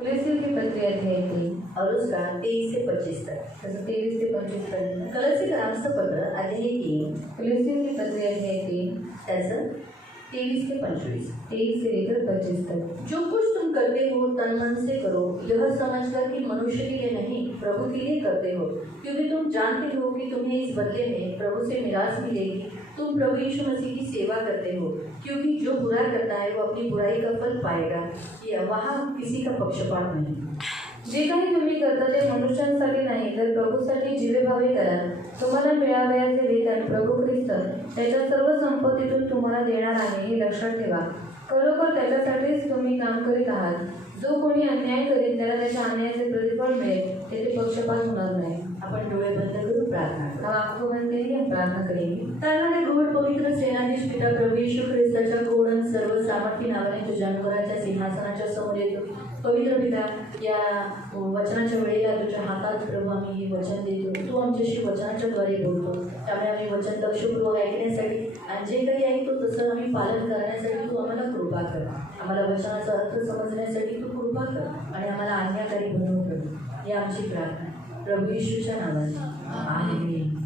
कुलैसियों के पत्र अध्याय 3 और उसका 23 से 25 तक। तसं 23 ते 25 पर्यंत. कलसीकरांचं पत्र अध्याय 3 कुलैसियों के पत्र अध्याय 3 त्याचं 23 ते 25. 23 से लेकर 25 तक. जो कुछ तुम करते हो तन मन से करो, यह समझकर कि मनुष्य के लिए नहीं प्रभु के लिए करते हो, क्योंकि तुम जानते हो कि तुम्हें इस बदले में प्रभु से मिरास मिलेगी. तुम प्रभु यीशु मसीह की सेवा करते हो, क्योंकि जो बुरा करता है वो अपनी बुराई का फल पाएगा. वहाँ किसी का पक्षपात नहीं. जे काही तुम्ही करता ते मनुष्यांसाठी नाही तर प्रभूसाठी जीवेभावे करा. तुम्हाला मिळावयाचे वेतन प्रभू ख्रिस्त त्याच्या सर्व संपत्तीतून तुम्हाला देणार आहे हे लक्षात ठेवा. खरोखर त्याच्यासाठीच तुम्ही काम करीत आहात. जो कोणी अन्याय करीत त्याला त्याच्या अन्यायाचे प्रतिफळ मिळेल, तेथे पक्षपात होणार नाही. आपण डोळे बंद करून प्रार्थना करू. हम आंखों बंद करिए, हम प्रार्थना करेंगे. तारणारे गोड पवित्र सेनाधीश पिता प्रभू येशू ख्रिस्ताच्या गोड आणि सर्व सामर्थ्य नावाने तुझ्या अनुग्रहाच्या सिंहासनाच्या समोर येतो. पवित्र पिता, या वचनाच्या वेळेला तुझ्या हातात प्रभू आम्ही हे वचन देतो. तू आमच्याशी वचनाच्या द्वारे बोलतो, त्यामुळे आम्ही वचन लक्षपूर्वक ऐकण्यासाठी आणि जे काही ऐकतो तसं आम्ही पालन करण्यासाठी तू आम्हाला कृपा कर. आम्हाला वचनाचा अर्थ समजण्यासाठी तू कृपा कर आणि आम्हाला आज्ञाकारी बनवून कर. ही आमची प्रार्थना प्रभू येशूच्या नावाने. आमेन.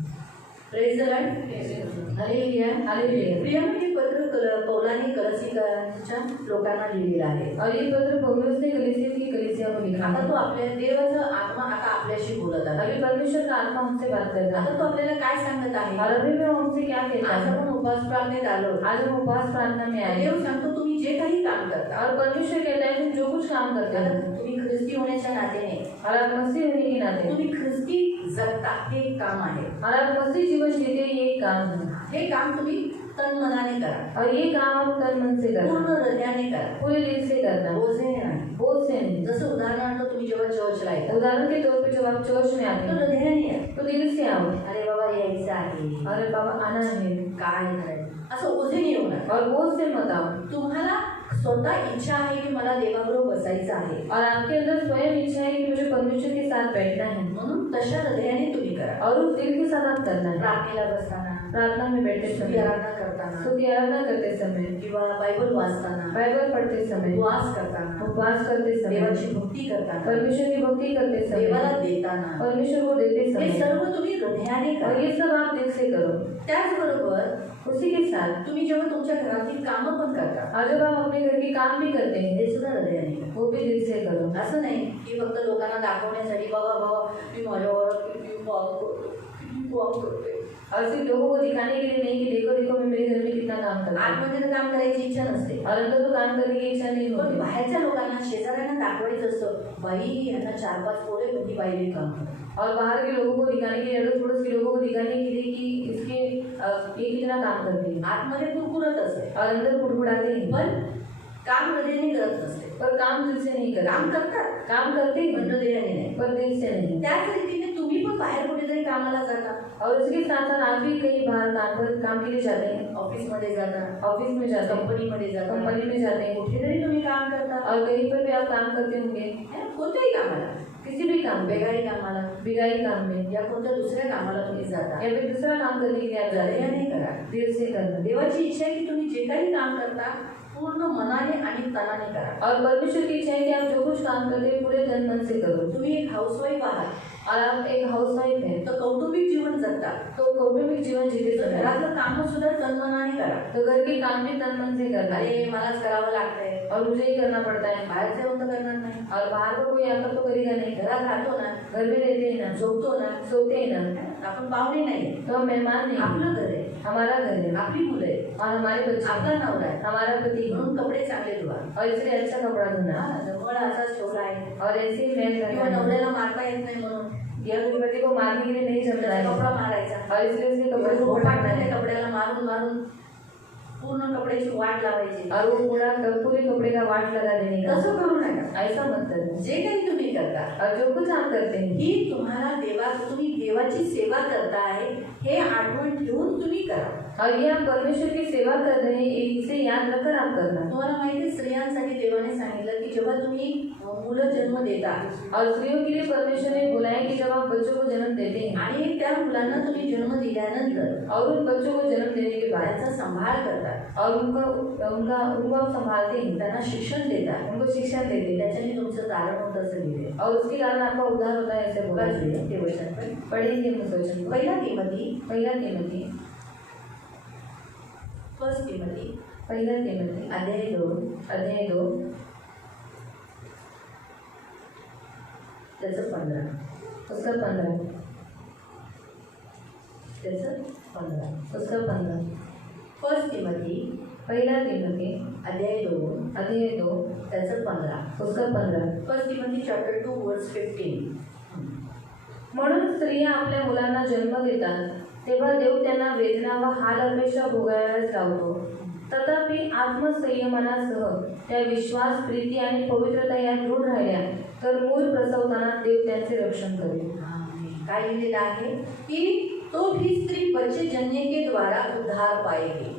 Praise the lord. हालेलुया. हालेलुया. प्रियम, हे पत्र पौलाने कलसीकरांच्या लोकांना लिहिलेलं आहे. और ये पत्र पौलुस ने कलीसिया की कलीसिया को लिखा. आता तो आपल्या देवाचा आत्मा आता आपल्याशी बोलत आहे. अभी परमेश्वर का आत्मा हमसे बात कर रहा है. आता तो आपल्याला काय सांगत आहे? और अभी मैं हमसे क्या कहता आज हूँ. आपण उपवास प्रार्थनेत आलो. आज हम उपवास प्रार्थना में आए. देव सांगतो तुम्ही जे काही काम करता, और परमेश्वर कहता है तुम जो कुछ काम करते आता हो तुम्ही ख्रिस्ती होण्याच्या नात्याने और आप मसीह होने के नाते तुम्ही ख्रिस्ती जगता हे एक काम आहे. और आप मसीह जीवन जीते ये एक काम है. हे काम तुम्ही तन मनाने करा, और ये काम आप तन मन से करना, पूर्ण हृदयाने करा, पूरे दिल से करना, बोझे नाही. बोझ से नहीं. जसं उदाहरणार्थ तुम्ही जेव्हा चर्चला येता उदाहरण के तौर पे जब आप चर्च में आते तर हैं हृदयाने या. तो दिल से आओ. अरे बाबा यायचं आहे, अरे बाबा आना है. काय करायचं असं ओझे येऊ नका. और बोझ से मत आओ. तुम्हाला स्वतः इच्छा आहे की मला देवाबरोबर बसायचं आहे, और आपके अंदर स्वयं इच्छा है कि मुझे परमेश्वर के साथ बैठना है. म्हणून तशा हृदयाने तुम्ही करा. और उस दिल के साथ आप करना है. प्रार्थनेला बसताना, प्रार्थना में बैठते स्तुती समय, आराधना करताना, स्तुति आराधना करते समय, किंवा बायबल वाचताना, बाइबल पढ़ते समय, उपवास करताना, उपवास करते समय, देवाची भक्ती करताना, परमेश्वर की भक्ति करते देवाला समय, देताना, परमेश्वर को देते हे समय, सर्व तुम्ही हृदयाने और करा. ये सब आप दिल से करो. त्याचबरोबर उसी के साथ तुम्ही जेव्हा तुमच्या घरातील कामं पण करता, और जब आप अपने घर के काम भी करते हैं हे सुद्धा हृदयाने करा. वो भी दिल से करो. असं नाही की फक्त लोकांना दाखवण्यासाठी बाबा बाबा मी माझ्यावर किती काम करतो, किती काम करते. और सिर्फ लोगों को दिखाने के लिए नहीं कि देखो देखो मैं मेरे घर में कितना काम करता हूँ. आतमध्ये तर काम करायची इच्छा नसते, और अंदर तो काम करने की इच्छा नहीं पण होती. बाहेरच्या लोकांना शेजाऱ्यांना दाखवायचं असतं, बाई यांना 4-5 पोरे पण ही बाई काम करते. और बाहर के लोगों को दिखाने के लिए, अड़ोस पड़ोस के लोगों को दिखाने के लिए कि इसके ये कितना काम करती है. आतमध्ये कुरकुरत असते, और अंदर कुड़कुड़ाते हैं, पण काम हृदयाने करत नसते. पर काम दिल से नहीं काम करते. करतात काम करते पण हैं हृदयाने नाही. पर दिल से नहीं. त्याच रीतीने तुम्ही पण बाहेर कुठेतरी कामाला जाता, और उसके साथ साथ आप भी कहीं बाहर काम के लिए जाते हैं. ऑफिसमध्ये जाता, ऑफिस में जाते हैं, कंपनीमध्ये जाता, कंपनी में जाते हैं, कुठेतरी तुम्ही काम करता. और कहीं पर भी आप काम करते होंगे. है ना? कोणत्याही कामाला, किसी भी काम में, बेगारी कामाला बिगाड़ी काम में, या कोणत्या दुसऱ्या कामाला तुम्ही जाता, या फिर दूसरा काम करने के लिए आप जाते हृदयाने हैं, करा. दिल से करना. देवाची इच्छा आहे की तुम्ही जे काही काम करता पूर्ण मनाने आणि तनाने करा. और परमेश्वर की इच्छा है कि आप जो कुछ काम करते हैं पूरे तन मन से करो. तुम्ही एक हाऊसवाईफ आहात, और आप एक हाउस वाइफ है तर कौटुंबिक जीवन जगता, तो कौटुंबिक जीवन जीते तर समय घरातलं काम सुद्धा तनमनाने करा. तो घर के काम भी तन मन से करना है. अरे मलाच करावं लागतंय, और मुझे ही करना पड़ता है. बाहेरचे होतं करणार नाही. और बाहर को कोई आकर तो करेगा नहीं. घरात राहतो ना, घर में रहते हैं ना, झोपतो ना, सोते हैं ना, आपण पाहुणे नाही, तो हम मेहमान नहीं. आपलं घर आहे, हमारा घर है आपली मुलं आहे, और हमारे बच्चे, आपला नवरा आहे, हमारा पति है. म्हणून कपडे चांगले धुवा. और इसलिए अच्छा कपड़ा धोना. हा, जवळ असाच ठेवला आहे, और ऐसे ही मैल किंवा रखना. नवऱ्याला मारता येत नाही म्हणून या फिर पति को मारने के लिए नहीं जमता त्याचा है कपडा मारायचा. और इसलिए उसके कपड़े को झोपाट काटना टाकले है. कपड्याला मारून मारून पूर्ण कपड्याची वाट लावायची. और वो पूरा पूरे कपड़े का वाट लगा देने का. तसं करू नका. ऐसा मत करो. जे काही तुम्ही करता और जो कुछ आप करते हैं ही तुम्हाला तुम्ही देवाची सेवा करताय हे आठवण ठेवून तुम्ही करा. और ये आप परमेश्वर की सेवा कर रहे हैं, इसे याद रखकर आप करना. तुम्हाला माहिती आहे स्त्रियांसाठी देवाने सांगितलं की जेव्हा तुम्ही मुलं जन्म देता और स्त्रियों के लिए परमेश्वर ने बोला है कि जब आप बच्चों को जन्म देते हैं आणि त्या मुलांना तुम्ही जन्म दिल्यानंतर और उन बच्चों को जन्म देने के बाद त्यांचा सांभाळ करता, और उनको आप संभालते हैं, त्यांना शिक्षण देता, उनको शिक्षा देते हैं, त्याच्याने तुमचं तारण और उसके कारण आपका उद्धार होता है, ऐसे बोला बस ये वचन पर पढ़ेंगे हम उस वचन को। पहला तिमोथी पहिला तिमोथी फर्स्ट तिमोथी पहिला तिमोथी अध्याय 2 अध्याय 2 त्याचं 15 उसका 15 त्याचं 15 उसका 15 फर्स्ट तिमोथी पहिला तिमोथी अध्याय 2 अध्याय 2 त्याचं 15 उसका 15 फर्स्ट तिमोथी चॅप्टर 2 वर्स 15 म्हणून स्त्रिया आपल्या मुलांना जन्म देतात तेव्हा देव त्यांना वेदना व हाल अपेक्षा भोगायलाच लावतो. तथापि आत्मसंयमनासह त्या विश्वास, प्रीती आणि पवित्रता या दृढ राहिल्या तर मूल प्रसवताना देव त्यांचे रक्षण करेल. काय लिहिलेलं आहे की तो भी स्त्री बच्चे जनने के द्वारा उद्धार पाएगी.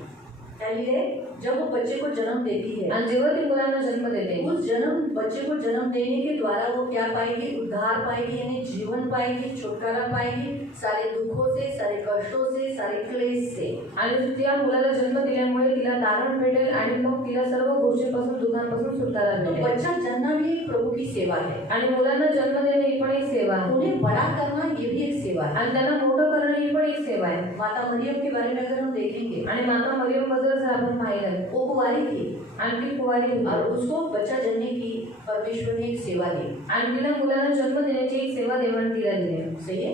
क्या लिखे? जब वो बच्चे को जन्म देती है आणि जेव्हा ती मुलांना जन्म देते उस बच्चे को जन्म देने के द्वारा वो क्या पाएगी? उद्धार पाएगी, यानी जीवन पाएगी, छुटकारा पाएगी सारे दुखों से, सारे कष्टों से, सारे क्लेश से. आणि त्या मुलाला जन्म दिल्यामुळे तिला तारण भेटेल आणि मग तिला सर्व गोष्टींपासून दुःखांपासून सुटकारा तो भेटेल. बच्चा जन्म भी एक प्रभु की सेवा है. आणि मुलांना जन्म देणे ही पण एक सेवा आहे उन्हें बड़ा करना ये भी एक सेवा है. आणि त्यांना मोठं करणं ही पण एक सेवा आहे. माता मरियम के बारे में अगर हम देखेंगे आणि माता मरियम बद्दल जर आपण पाहिलं वो कुंवारी थी आणि ती कुवारी होती और उसको बच्चा जनने की परमेश्वर ने एक सेवा दी. आणि तिला मुलांना जन्म देण्याची एक सेवा देवाने तिला दिली. सही है.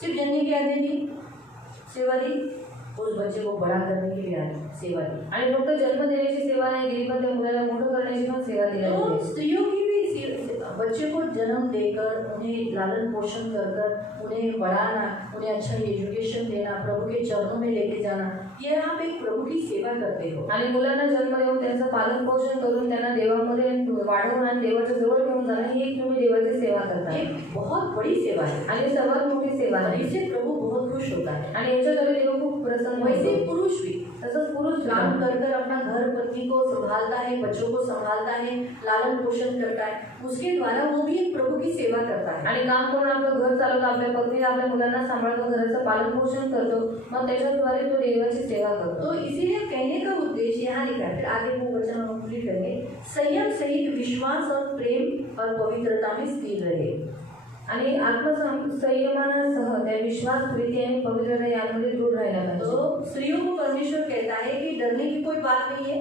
सिर्फ जनने की आज्ञा दी, सेवा दी, उस बच्चे को बड़ा करने की भी सेवा दी. आणि फक्त जन्म देण्याची सेवा नाही दिली पण त्या मुलाला मोठं करण्याची पण सेवा दिली. तो स्त्रियों की भी बच्चे को जन्म देकर उन्हें लालन पोषण कर कर उन्हें बढ़ाना, उन्हें अच्छा एजुकेशन देना, प्रभु के चरणों में लेके जाना, ये आप एक प्रभु की सेवा करते हो. आणि मुलांना जन्म देऊन त्यांचं पालन पोषण करून त्यांना देवामध्ये वाढवून आणि देवाच्या जवळ घेऊन जाणं ही एक तुम्ही देवाची सेवा करता. एक बहुत बड़ी सेवा है आणि सर्वात मोठी सेवा और आहे. इससे प्रभु बहुत खुश होता है. आणि याच्याद्वारे देव खूप प्रसन्न वैसे होतो. पुरुष भी तसंच पुरुष काम कर कर अपना घर पत्नी को संभालता है, बच्चों को संभालता है, लालन पोषण करता है, उसके द्वारा वो भी एक प्रभु की सेवा करता है. आणि काम करून आपलं घर चालवतो, आपल्या पत्नी आपल्या मुलांना सांभाळतो, घराचं पालन पोषण करतो, मग त्याच्याद्वारे तो देवाची सेवा करतो. तो इसीलिए कहने का उद्देश्य यहाँ लिखा है. फिर आगे वो वचन हम पूरी करेंगे. संयम सहित विश्वास और प्रेम और पवित्रता में स्थिर रहे. आणि आत्मसंयमानासह त्या विश्वास, प्रीती आणि पवित्रता यामध्ये दृढ राहायला पाहिजे. तो स्त्रियों को परमेश्वर कहता है कि डरने की कोई बात नहीं है.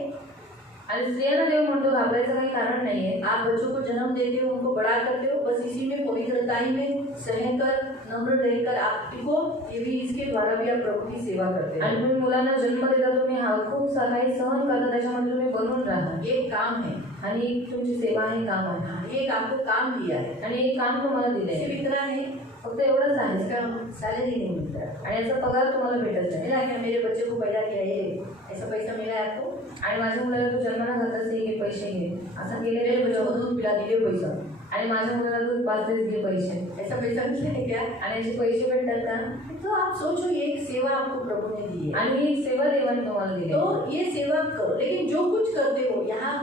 आणि स्त्रियांना देव म्हणतो घाबरायचं काही कारण नाहीये. आप बच्चों को जन्म देते हो, उनको बड़ा करते हो, बस इसी में पवित्रता ही में सहकर नम्र रहकर आप टिको. ये भी इसके द्वारा भी आप प्रभु की सेवा करते आणि हो. तुम्ही मुलांना जन्म देता, तुम्ही खूप काही सहन करता, त्याच्यामध्ये तुम्ही बनून राहा. ये एक काम है आणि एक तुमची सेवा आहे, काम आहे. एक आपको काम दिया है. आणि एक काम तुम्हाला दिलंय. सिर्फ इतना है, फक्त एवढंच आहे. इसका सैलरी नहीं मिलता है. आणि याचा पगार तुम्हाला भेटत नाही. मिला क्या? मेरे बच्चे को पैदा किया, ये ऐसा पैसा मिला है आपको? आणि माझ्या मुलाला तू जन्माला घातलंस, हे घे पैसे घे असं मेरे केलेलं बच्चों को दूध पिला दिए पैसा, आणि माझ्या मुलाला तू पाचलेस घे पैसे, ऐसा पैसा मिलता है क्या? आणि याचे पैसे भेटतात का? तो आप सोचो, ये एक सेवा आपको प्रभु ने दी है. आणि ही सेवा देवाने तुम्हाला दिली. तो ये सेवा करो, लेकिन जो कुछ करते हो यहाँ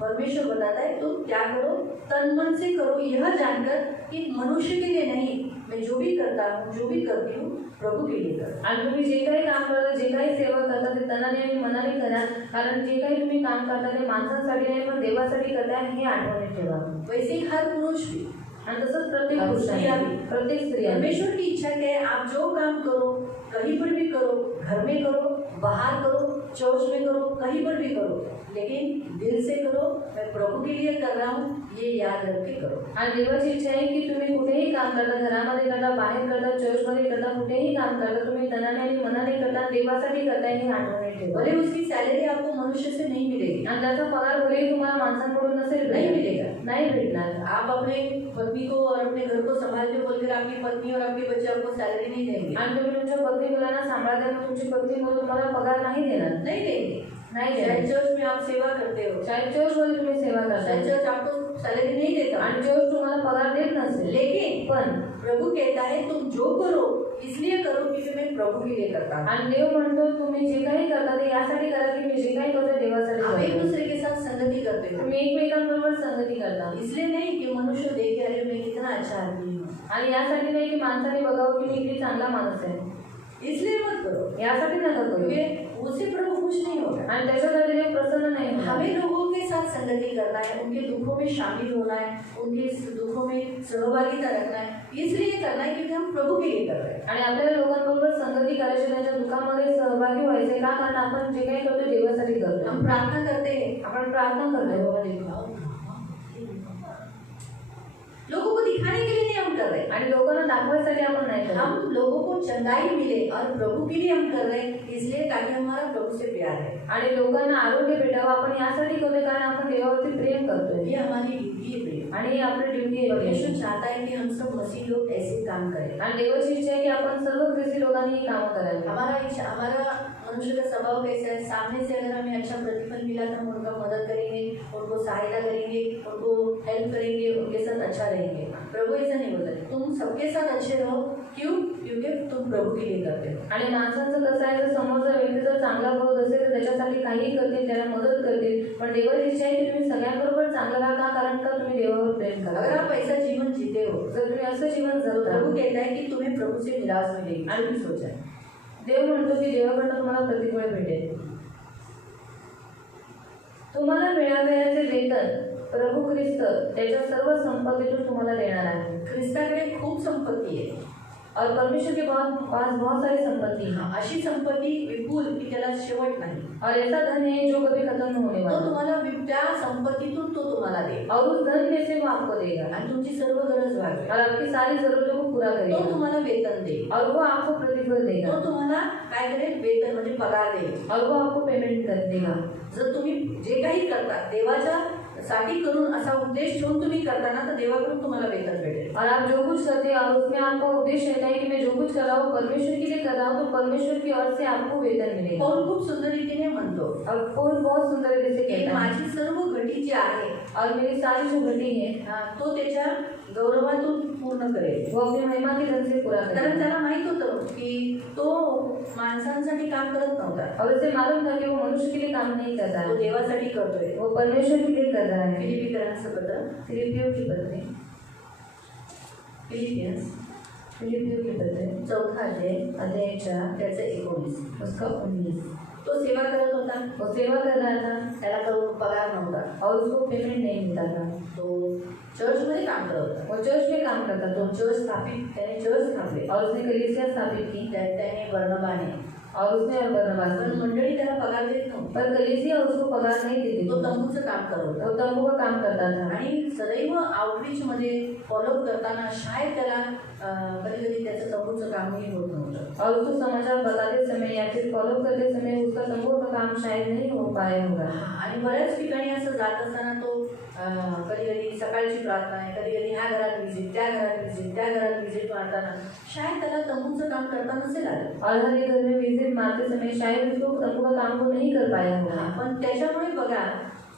परमेश्वर बताता है तुम क्या करो, तन मन से करो, यह जानकर कि मनुष्य के लिए नहीं, मैं जो भी करता हूँ, जो भी करती हूँ, प्रभु के लिए कर. आणि तुम्ही जे काही काम करता, जे काही सेवा करता ते तनाने आणि मनाने करा, कारण जे काही तुम्ही काम करता ते माणसांसाठी नाही पण देवासाठी करता हे आठवणीत ठेवा. वैसे ही हर पुरुष भी, आणि तसंच प्रत्येक स्त्रिया पुरुषाने, भी, प्रत्येक स्त्रिया परमेश्वर की इच्छा क्या है? आप जो काम करो, कहीं पर भी करो, घर में करो, बाहर करो, चर्च में करो, कहीं पर भी करो, लेकिन दिल से करो, मैं प्रभु के लिए कर रहा हूँ, ये याद रख के करो. आणि देवाची इच्छा आहे की तुम्ही कुठेही काम करता, घरामध्ये करता, बाहेर करता, चर्चमध्ये करता, कुठेही काम करता, तुम्ही तनाने आणि मनाने करता, देवासाठी करताय हे आठवणीत ठेवा. भले उसकी सैलरी आपको मनुष्य से नहीं मिलेगी, आणि त्याचा पगार भलेही तुम्हाला माणसांकडून नसेल, नहीं मिलेगा, नाही भेटणार. आप अपने पत्नी को और अपने घर को संभालते बोलकर आपकी पत्नी और आपके बच्चे आपको सैलरी नहीं देंगे. आणि तुम्ही तुमच्या पत्नी मुलांना सांभाळता, मग तुमची पत्नी मुलं तुम्हाला पगार नाही देणार. नहीं देंगे. नाही शायद देणार. चर्च में आप सेवा करते हो, शायद चर्चमध्ये तुम्ही सेवा शायद करता चर्च आपको सैलरी नहीं देता, आणि चर्च तुम्हाला पगार देत नसेल, लेकिन पण प्रभु कहता है तुम जो करो इसलिए करो क्योंकि मैं प्रभु के लिए करता हूँ. आणि देव म्हणतो तुम्ही जे काही करता ते यासाठी करा की मी जे काही करतो देवासाठी आप एक करतो. दूसरे के साथ संगति करते हो, तुम्ही एकमेकांबरोबर संगती करता. इसलिए नहीं कि मनुष्य देखे अरे मैं कितना अच्छा आदमी हूँ. आणि यासाठी नाही की माणसाने बघावं की मी किती चांगला माणूस आहे. इसलिए मत करो, यासाठी नका करू क्योंकि उससे प्रभु खुश नहीं होगा। आणि त्याच्यासाठी देव प्रसन्न नाही होणार. हमें लोगों के साथ संगति करना है, उनके दुखों में शामिल होना है, उनके दुखों में सहभागिता रखना है, इसलिए करना है क्योंकि हम प्रभु के लिए कर रहे हैं। आणि आपल्याला लोकांबरोबर संगती करायची, त्यांच्या दुःखामध्ये सहभागी व्हायचे. का? कारण आपण जे काही करतो देवासाठी करतो. हम प्रार्थना करते हैं, आपण प्रार्थना करतो. बाबा देखो, लोगों को दिखाने के लिए नहीं हम कर रहे, आणि लोकांना दाखवायसाठी आपण नाही करत. हम लोगों को चंगाई मिले और प्रभु के लिए हम कर रहे हैं, इसलिए ताकि हमारा प्रभु से प्यार है। आणि लोकांना आरोग्य भेटावं आपण यासाठी करतोय, कारण आपण देवावरती प्रेम करतोय. ये हमारी ड्यूटी है प्रिय। आणि ही आपली ड्युटी आहे. परमेश्वर चाहता है कि हम सब मसीह लोग ऐसे काम करें। आणि देवाची इच्छा आहे की आपण सर्व ख्रिस्ती लोकांनी ही कामं करावी. हमारा मनुष्य का स्वभाव कैसा है, सामने से अगर हमें अच्छा प्रतिफल मिला तो हम उनका मदद करेंगे, उनको सहायता करेंगे, उनको हेल्प करेंगे, उनके साथ अच्छा रहेंगे। प्रभु ऐसा नहीं बोलता, तुम सबके साथ अच्छे रहो। क्यों? क्योंकि तुम प्रभु के लिए करते हो। आणि माणसांचं कसं आहे, जर समोरचा व्यक्ती जर चांगला बोलत असेल तर त्याच्यासाठी काहीही करतील, त्याला मदत करतील. पण देवाची इच्छा आहे की तुम्ही सगळ्यांबरोबर चांगलं राहा. का? कारण का तुम्ही देवावर प्रेम करा. अगर आप ऐसा जीवन जीते हो, जर तुम्ही असं जीवन तो जगता, प्रभु कहता है कि तुम्हें प्रभु से मिलास मिलेगी। आज भी सोचा है, देव म्हणतो की देवाकडनं तुम्हाला प्रतिफळ भेटेल. तुम्हाला मिळावयाचे वेतन प्रभू ख्रिस्त त्याच्या सर्व संपत्तीतून तुम्हाला देणार आहे. ख्रिस्ताकडे खूप संपत्ती आहे और परमेश्वर के पास बहुत सारी संपत्ति है. अशी संपत्ती विपुल की त्याला शेवट नाही। और ऐसा धन है जो कभी खत्म नहीं होने तो वाला. तुम्हाला त्या संपत्तीतून तो तुम्हाला देईल और उस धन में से वो आपको देगा आणि तुमची सर्व गरज भागवेल। और आपकी सारी जरूरतों को पूरा तो करेगा. तुम्हाला वेतन देईल, और वो आपको प्रतिफल देगा. तो तुम्हाला काय करेल, वेतन म्हणजे पगार देईल। और वो आपको पेमेंट कर देगा. जर तुम्ही जे काही करता देवाच्या साठी करून असा उद्देश ठेवून तुम्ही करता ना, तर देवाकडून तुम्हाला वेतन भेटेल। और आप जो कुछ करते हैं और उसमें आपका उद्देश्य रहता है कि मैं जो कुछ कर रहा हूँ परमेश्वर के लिए कर रहा हूँ, तो परमेश्वर की ओर से आपको वेतन मिलेगा. पौल खूप सुंदर रीतीने म्हणतो और पौल बहुत सुंदर रीति से की कहता है, माझी सर्व घटी जी आहे और मेरी सारी जो घटी है तो त्याच्या गौरवातून पूर्ण करेल। वो अपनी महिमा के धन से पूरा कारण करेगा. त्याला माहित होतं की तो माणसांसाठी काम करत नव्हता, और उसे मालूम था कि वो मनुष्य के लिए काम नहीं कर रहा तो है, देवासाठी करतोय। वो परमेश्वर के लिए कर रहा है. फिलिपियन्सचं पत्र, फिलिपियों की पत्री, फिलिपियन्स फिलिपियों की पत्री 4 अध्याय 4 त्याचं 19 उसका 19. तो सेवा करत होता, वो सेवा कर रहा था त्याला करून पगार नव्हता, और उसको पेमेंट नहीं मिलता था. तो चर्चमध्ये काम करत होता। वो चर्च में काम करता तो था त्याने चर्च स्थापले और उसने कलीसिया स्थापित की त्याने बर्नबाने, और उसने और बरनबास पण की. मंडळी त्याला पगार देत नव्हती। पर कलीसिया उसको पगार नहीं देती तो थी. तंबूचं काम करत होता वो तंबू का काम करता था. आणि सदैव आउटरीच मध्ये फॉलोअप करताना शायद त्याला कधी कधी त्याचं तंबूचं कामही होत नव्हतं। और उसको समाचार बताते समय या फिर फॉलो करते समय उसका तंबू का काम शायद नहीं हो पाया होगा. आणि बऱ्याच ठिकाणी असं जात असताना तो कधी कधी सकाळची प्रार्थना आहे, कधी कधी ह्या घरात विजिट, त्या घरात विजिट, त्या घरात विजिट मारताना शायद त्याला तंबूचं काम करता नसेल आलं। और हर एक घर में विजिट मारते समय शायद उसको तंबू का काम वो नहीं कर पाया होगा. पण त्याच्यामुळे बघा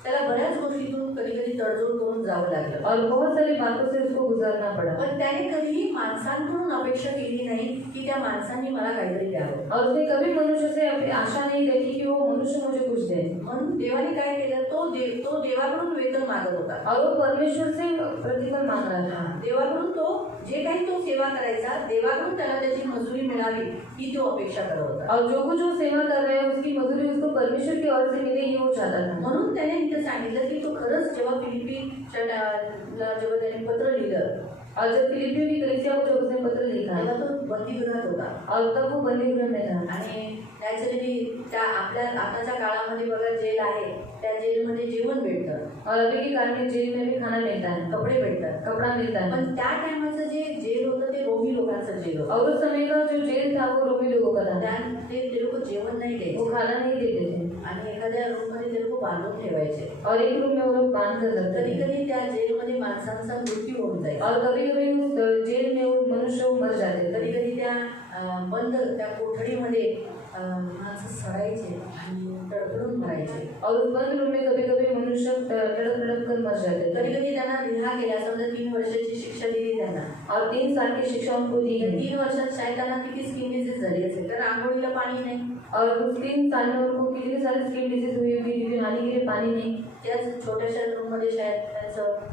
त्याला बऱ्याच गोष्टीतून कधी कधी तडजोड करून जावं लागलं, और बहुत सारी बातों से उसको गुजरना पड़ा. पण त्याने कधीही माणसांकडून अपेक्षा केली नाही की त्या माणसांनी मला काहीतरी द्यावं। और उसने कभी मनुष्य से अपनी आशा नहीं रखी कि वो मनुष्य मुझे कुछ दे. म्हणून देवाने काय केलं, तो देवाकडून वेतन मागत होता। और वो परमेश्वर से प्रतिफल मांग रहा था. देवाकडून तो जे काही तो सेवा करायचा, देवाकडून त्याला त्याची मजुरी मिळावी ही तो अपेक्षा करत होता। और जो कुछ वो सेवा कर रहे हैं उसकी मजदूरी उसको परमेश्वर की ओर से मिले ये वो चाहता था. म्हणून त्याने इथे सांगितलं की तो खरंच जेव्हा जेव्हा त्याने पत्र लिहिलं, और जब फिलिपियों की कलीसिया को जब उसने पत्र लिखा तेव्हा तो बंदीगृहात होता और तब वो बंदीगृह में था. आणि नॅचरली त्या आपल्या आताच्या काळामध्ये बघा जेल आहे, त्या जेलमध्ये जेवण भेटतं और अभी के काल में जेल में भी खाना मिलता है, कपडे भेटतात, कपड़ा मिलता है. पण त्या टायमाचं जे जेल होतं ते रोमी लोकांचं जेल होतं। और उस समय का जो जेल था वो रोमी लोगों का था. ते लोक जेवण नाही वो द्यायचे खाना नहीं देते थे आणि एखाद्या रूम मध्ये ते लोक बांधून ठेवायचे। और एक रूम में वो लोग बांध कर रखते कधी थे. कधी त्या जेलमध्ये माणसांचा मृत्यू होऊन जायचा, और कभी कभी उस जेल में वो मनुष्य वो मर जाते कधी थे. कधी त्या बंद त्या कोठडीमध्ये माणसं सडायचे आणि तडफडून मरायचे। और उस बंद रूम में कभी कभी मनुष्य तड़प तड़प कर मर जाते थे. कधी कधी त्यांना रिहा केला, समजा 3 वर्षाची शिक्षा दिली त्यांना, और 3 साल की शिक्षा उनको दी त्या गई. 3 वर्षात शायद त्यांना किती स्किन डिसीज झाली असेल, तर आंघोळीला पाणी नाही, और उस 3 साल में उनको कितनी सारी स्किन डिजीज हुई होगी क्योंकि नहाने के लिए पानी नहीं. त्याच छोट्याशा रूममध्ये शायद त्यांचं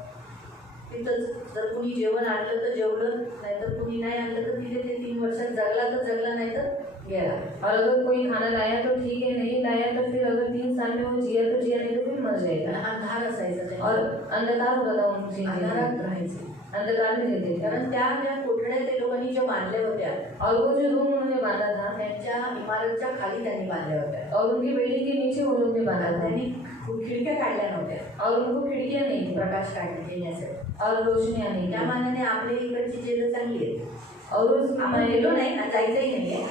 तिथंच जर कुणी जेवण आणलं तर जेवलं, नाहीतर कुणी नाही आणलं तर तिथे ते 3 वर्षात जगला तर जगला, नाही तर गेला। और अगर कोई खाना लाया तो ठीक है, नहीं लाया तो फिर अगर 3 साल में वो जिया तो जिया, नहीं तो फिर मर आणि जाएगा। अंधार असायचा त्यांचा. और अंधकार होता था उनकी अंधारात जिंदगी, राहायचे. अंधकार में रहते थे। कारण त्या ज्या कोठड्या ते लोकांनी ज्या बांधल्या होत्या और वो जो रूम उन्होंने बांधा था त्यांच्या इमारतच्या खाली त्यांनी बांधल्या होत्या. और उनकी बिल्डिंग के नीचे वो लोग ने बांधा था त्यांनी खिडक्या काढल्या नव्हत्या और उनको खिड़कियां नहीं थी प्रकाश काढण्यासाठी. और रोशनी आने त्या की। मानाने आपल्या इकडची जेल चांगली आहेत. और उस आपण गेलो नाही ना, जायचंही नाहीये,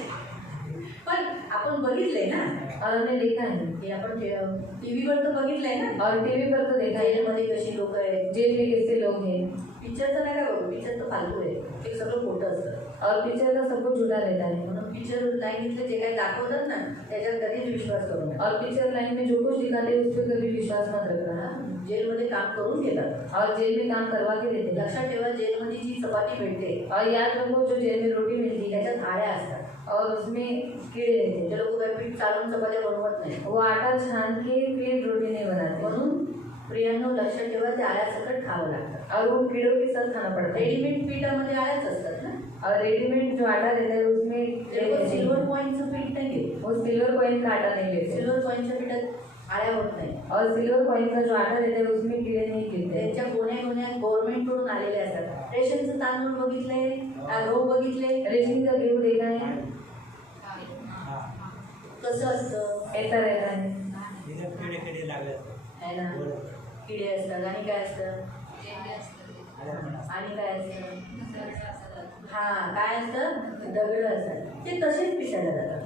पण आपण बघितलंय ना, और हमने देखा है की आपण टीव्हीवर तर बघितलंय ना, और टीवी पर तो देखा है जेलमध्ये कशी लोक आहेत. जेल में कैसे लोग हैं पिक्चरचं नका बघू, पिक्चर तर फालतू आहे, ते सगळं खोटं असतं. और पिक्चर का सब कुछ झूठा रहता है। म्हणून पिक्चर लाईनीतले जे काही दाखवतात ना त्याच्यात कधीच विश्वास करू नका. और पिक्चर लाइन में जो कुछ दिखाते हैं उस पर कभी विश्वास मत रखना। जेलमध्ये काम करून घेतात. और जेल में काम करवा के देते हैं। लक्षात ठेवा, जेलमध्ये जी चपाती भेटते और याद रखो जो जेल में रोटी मिलती है त्याच्यात आळ्या असतात. और उसमें कीड़े रहते ते हैं। लोक काय पीठ चालून चपात्या बनवत नाही. वो आटा छान के फिर रोटी नहीं बनाते म्हणून प्रियांनो लक्षात ठेवा, ते आळ्यासकट खावं लागतं. और वो कीड़ों के साथ खाना पड़ता है। रेडीमेड पीठामध्ये आळ्याच असतात ना. और रेडीमेड जो आटा रहता है उसमें कीड़े रहते हैं। सिल्वर कॉईनचं पीठ नाही घेत. वो सिल्वर कॉइन का आटा नहीं लेते सिल्वर कॉईनच्या पीठात आळ्या होत नाही. और सिल्वर कॉइन का जो आटा रहता है उसमें कीड़े नहीं गिरते। त्यांच्या गोण्या गव्हर्नमेंटकडून आलेले असतात. रेशनचं तांदूळ बघितले, गहू बघितले, रेशनिंग का गेहूं देखा है कसं असतं ऐसा रहता है। है ना. किडे असतात आणि काय असतं, आणि काय असतं, हा काय असतं, दगड असतात. ते तसेच पिसायला जातात.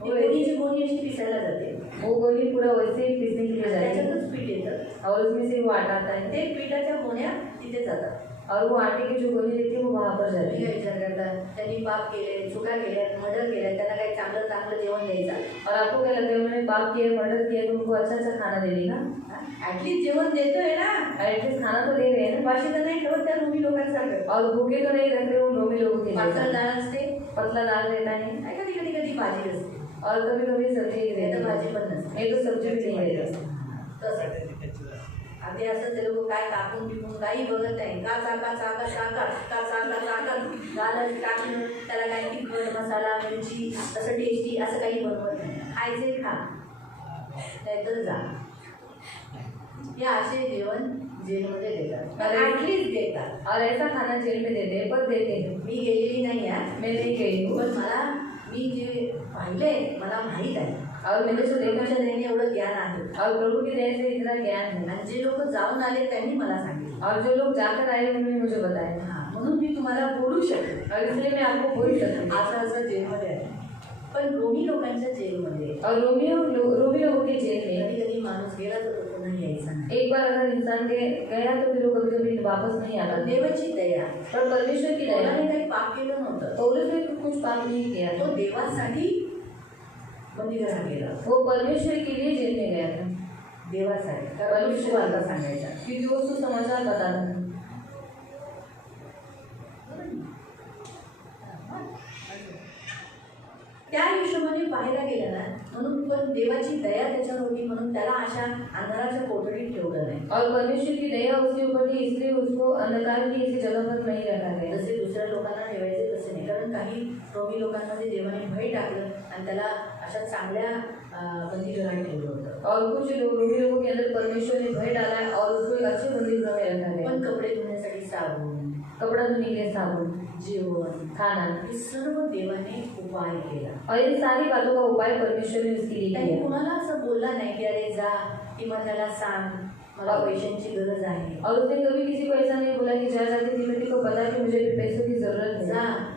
गोणीची गोणी अशी पिसायला जाते. वो गोली पूरा वैसे ही पीसने के लिए जाती है त्याच्यातच पीठ येतं. और उसमें से वो आटा आता है ते पिठाच्या गोण्या तिथे जातात. और वो आटे की जो गोली रहती है वो वहाँ पर जाती तुम्ही है। काय विचार करता, त्यांनी पाप केले, चुका केल्या, मर्डर केल्या, त्यांना काही चांगलं चांगलं जेवण द्यायचं. और आपको क्या लगता है उन्होंने पाप किया, मर्डर किया तो उनको अच्छा अच्छा खाना दे देगा? ऍटलीस्ट जेवण देतोय ना. एटलीस्ट खाना तो दे रहे हैं ना। पाशी तर नाही ठेवत त्या रूमी लोकांसारखं. और भूखे तो नहीं रख रहे वो डोमी लोगों के पातळ जैसा। डाळ असते, पतला दाल रहता है कधी कधी कधी भाजी असते, और कभी कभी सब्जी नाही रहती तर है। भाजी पण नसते. नहीं तो सब्जी भी नहीं रहती। तसं आधी असं ते लोक काय कापून बिपून काही बघत नाही. का चाका चाका चाका का चाका चाका घालत टाकून त्याला काही तिखट मसाला मिरची असं टेस्टी असं काही बनवत नाही. खायचे खा, नाहीतर जा. हे असे जेवण जेलमध्ये देतात, ॲटलीस्ट देतात. और ऐसा खाना जेल में देते हैं, पर देते हैं। मी गेलेली नाही आहे, मैं नहीं गई हूँ पण मला मी जे पाहिले मला माहीत आहे. और मैंने जो देखा देवाच्या दयेने एवढं ज्ञान आहे. और प्रभु की दया से इतना ज्ञान है। आणि जे लोक जाऊन आले त्यांनी मला सांगितलं. और जो लोग जाकर आए उन्होंने मुझे बताया। हा, म्हणून मी तुम्हाला बोलू शकते. और इसलिए मैं आपको बोल सकती हूँ। असं असं जेलमध्ये आहे. पण रोमी लोकांच्या जेलमध्ये और रोमी लोगों के जेल में कधी कधी माणूस गेला तर तो पुन्हा यायचा नाही. एक बार अगर इंसान गया तो फिर वो कभी कभी वापस नहीं आता। देवाची दया. पर परमेश्वर की दया, कोणाने काही पाप केलं नव्हतं. पौलुस ने कुछ पाप नहीं किया तो देवासाठी बंदीगृहात गेला. वो परमेश्वर के लिए जेल में गया था। देवासाठी. कारण तो सुवार्ता सांगायचा. क्योंकि वो सुसमाचार बताता था। त्या हिशोबाने पाहायला गेलं ना, म्हणून पण देवाची दया त्याच्यावर होती म्हणून त्याला अशा अंधाराच्या कोठडीत ठेवलं नाही. और परमेश्वर की दया उसके ऊपर थी इसलिए उसको अंधकार की ऐसी जगह पर नहीं रखा गया। जसे दुसऱ्या लोकांना ठेवायचे तसे नाही. कारण काही रोमी लोकांमध्ये देवाने भय टाकलं आणि त्याला अशा चांगल्या बंदीगृहात ठेवलं होतं. और कुछ रोमी लोगों के अंदर परमेश्वर ने भय डाला है और उसको एक अच्छे बंदीगृह में रखा गया। पण कपडे धुण्यासाठी साबण, कपड़ा धोने के लिए साबुन, जेवण, खाना, हे सर्व देवाने उपाय केला. और इन सारी बातों का उपाय परमेश्वर ने उसके लिए त्यांनी किया। कुणाला असं बोलला नाही की अरे जा किंवा त्याला सांग मला पैशांची गरज आहे. और उसने कभी किसी को ऐसा नहीं बोला कि जा जाके तिमोथी को बता कि मुझे पैसों की जरूरत जा है।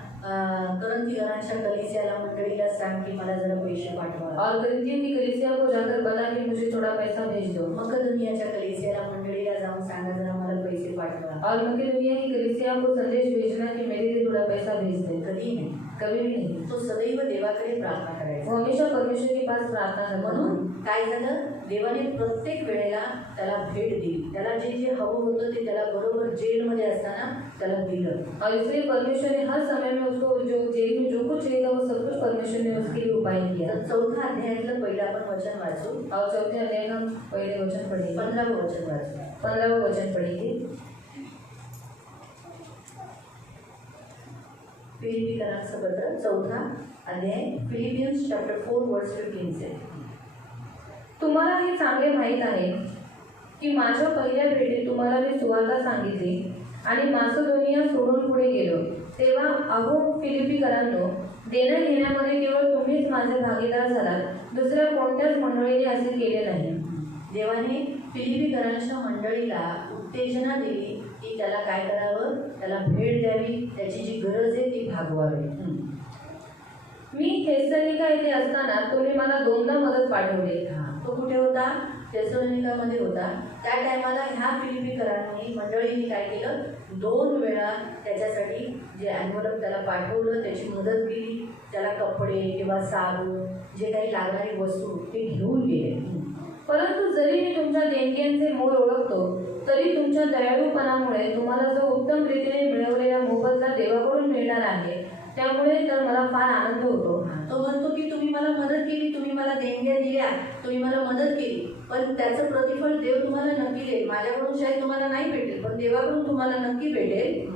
करंथीकरांच्या कलिसियाला मंडळीला सांग की मला जरा पैसे पाठवा. और कलिसिया की कलीसिया को जाकर बता कि मुझे थोड़ा पैसा भेज दो। मकदनियाच्या कलिसियाला मंडळीला जाऊन सांगा जरा मला पैसे पाठवा. और मकेदोनिया की कलीसिया को संदेश भेजना कि मेरे लिए थोड़ा पैसा भेज दे। कधी नाही. कभी भी नहीं। तो सदैव देवाकडे प्रार्थना करायचा. वो हमेशा परमेश्वर के पास प्रार्थना करता था। म्हणून काय झालं, देवाने प्रत्येक वेळेला त्याला भेट दिली. त्याला जे जे हवं होतं ते त्याला बरोबर जेलमध्ये असताना त्याला दिलं. और इसलिए परमेश्वर ने हर समय में उसको जो जेल में जो कुछ चाहिए था वो सब कुछ परमेश्वर ने उसके लिए उपाय किया। तर चौथा अध्यायातलं पहिलं आपण वचन वाचू. और चौथे अध्याय का पहले वचन पढ़ेंगे। 15वें वचन वाचू. 15वां वचन पढ़ेंगे। फिलिप्पीकरांच्या फिलिपियन्सचं पत्र 4 अध्याय फिलिपियन्स चॅप्टर 4 वर्स 15 से. तुम्हाला हे चांगले माहीत आहे की माझ्या पहिल्या भेटीत तुम्हाला मी सुवार्ता सांगितली आणि मासिडोनिया सोडून पुढे गेलो तेव्हा अहो फिलिपीकरांनो, देण्या घेण्यामध्ये केवळ तुम्हीच माझे भागीदार झालात, दुसऱ्या कोणत्याच मंडळीने असे केले नाही. देवाने फिलिपीकरांच्या मंडळीला उत्तेजना दिली की त्याला काय करावं, त्याला भेट द्यावी, त्याची जी गरज आहे ती भागवावी. मी थेसलोनिका येथे असताना तुम्ही मला 2दा मदत पाठवली. तो कुठे होता? थेसलोनिकामध्ये होता. त्या टायमाला ह्या फिलिपीकरांनी मंडळींनी काय केलं, 2 वेळा त्याच्यासाठी जे ॲन्व्हलप त्याला पाठवलं, त्याची मदत केली, त्याला कपडे किंवा साबण जे काही लागणारी वस्तू ते घेऊन गेले. परंतु जरी मी तुमच्या देणग्यांचे मोल ओळखतो तरी तुमच्या दयाळूपणामुळे तुम्हाला जो उत्तम रीतीने मिळवलेला मोबदला देवाकडून मिळणार आहे त्यामुळे तर मला फार आनंद होतो. तो म्हणतो की तुम्ही मला मदत केली, तुम्ही मला देणग्या दिल्या, तुम्ही मला मदत केली, पण त्याचं प्रतिफळ देव तुम्हाला नक्की देईल. माझ्याकडून शायद तुम्हाला नाही भेटेल, पण देवाकडून तुम्हाला नक्की भेटेल.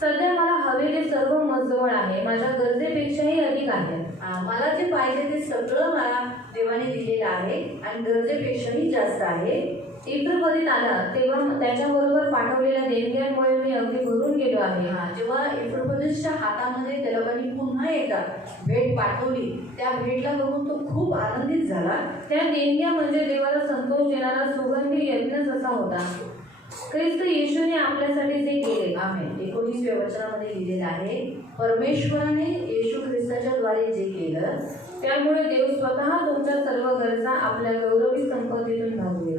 सध्या मला हवे ते सर्व मजवळ आहे, माझ्या गरजेपेक्षाही अधिक आहे. मला जे पाहिजे ते सगळं मला देवाने दिलेलं आहे आणि गरजेपेक्षाही जास्त आहे. इत्रपदीत आला तेव्हा त्याच्याबरोबर पाठवलेल्या देणग्यांमुळे मी अगदी भरून गेलो आहे. जेव्हा इफ्रोपदेशच्या हातामध्ये त्या लोकांनी पुन्हा एकदा भेट पाठवली, त्या भेटला बघून तो खूप आनंदित झाला. त्या देणग्या म्हणजे देवाला संतोष देणारा सुगंधी यज्ञच असा होता. ख्रिस्त येशूने आपल्यासाठी जे केले. आमेन. 19व्या वचनामध्ये लिहिलेलं आहे, परमेश्वराने येशू ख्रिस्ताच्या द्वारे जे केलं त्यामुळे देव स्वतः तुमच्या सर्व गरजा आपल्या गौरवी संपत्तीतून भागवेल.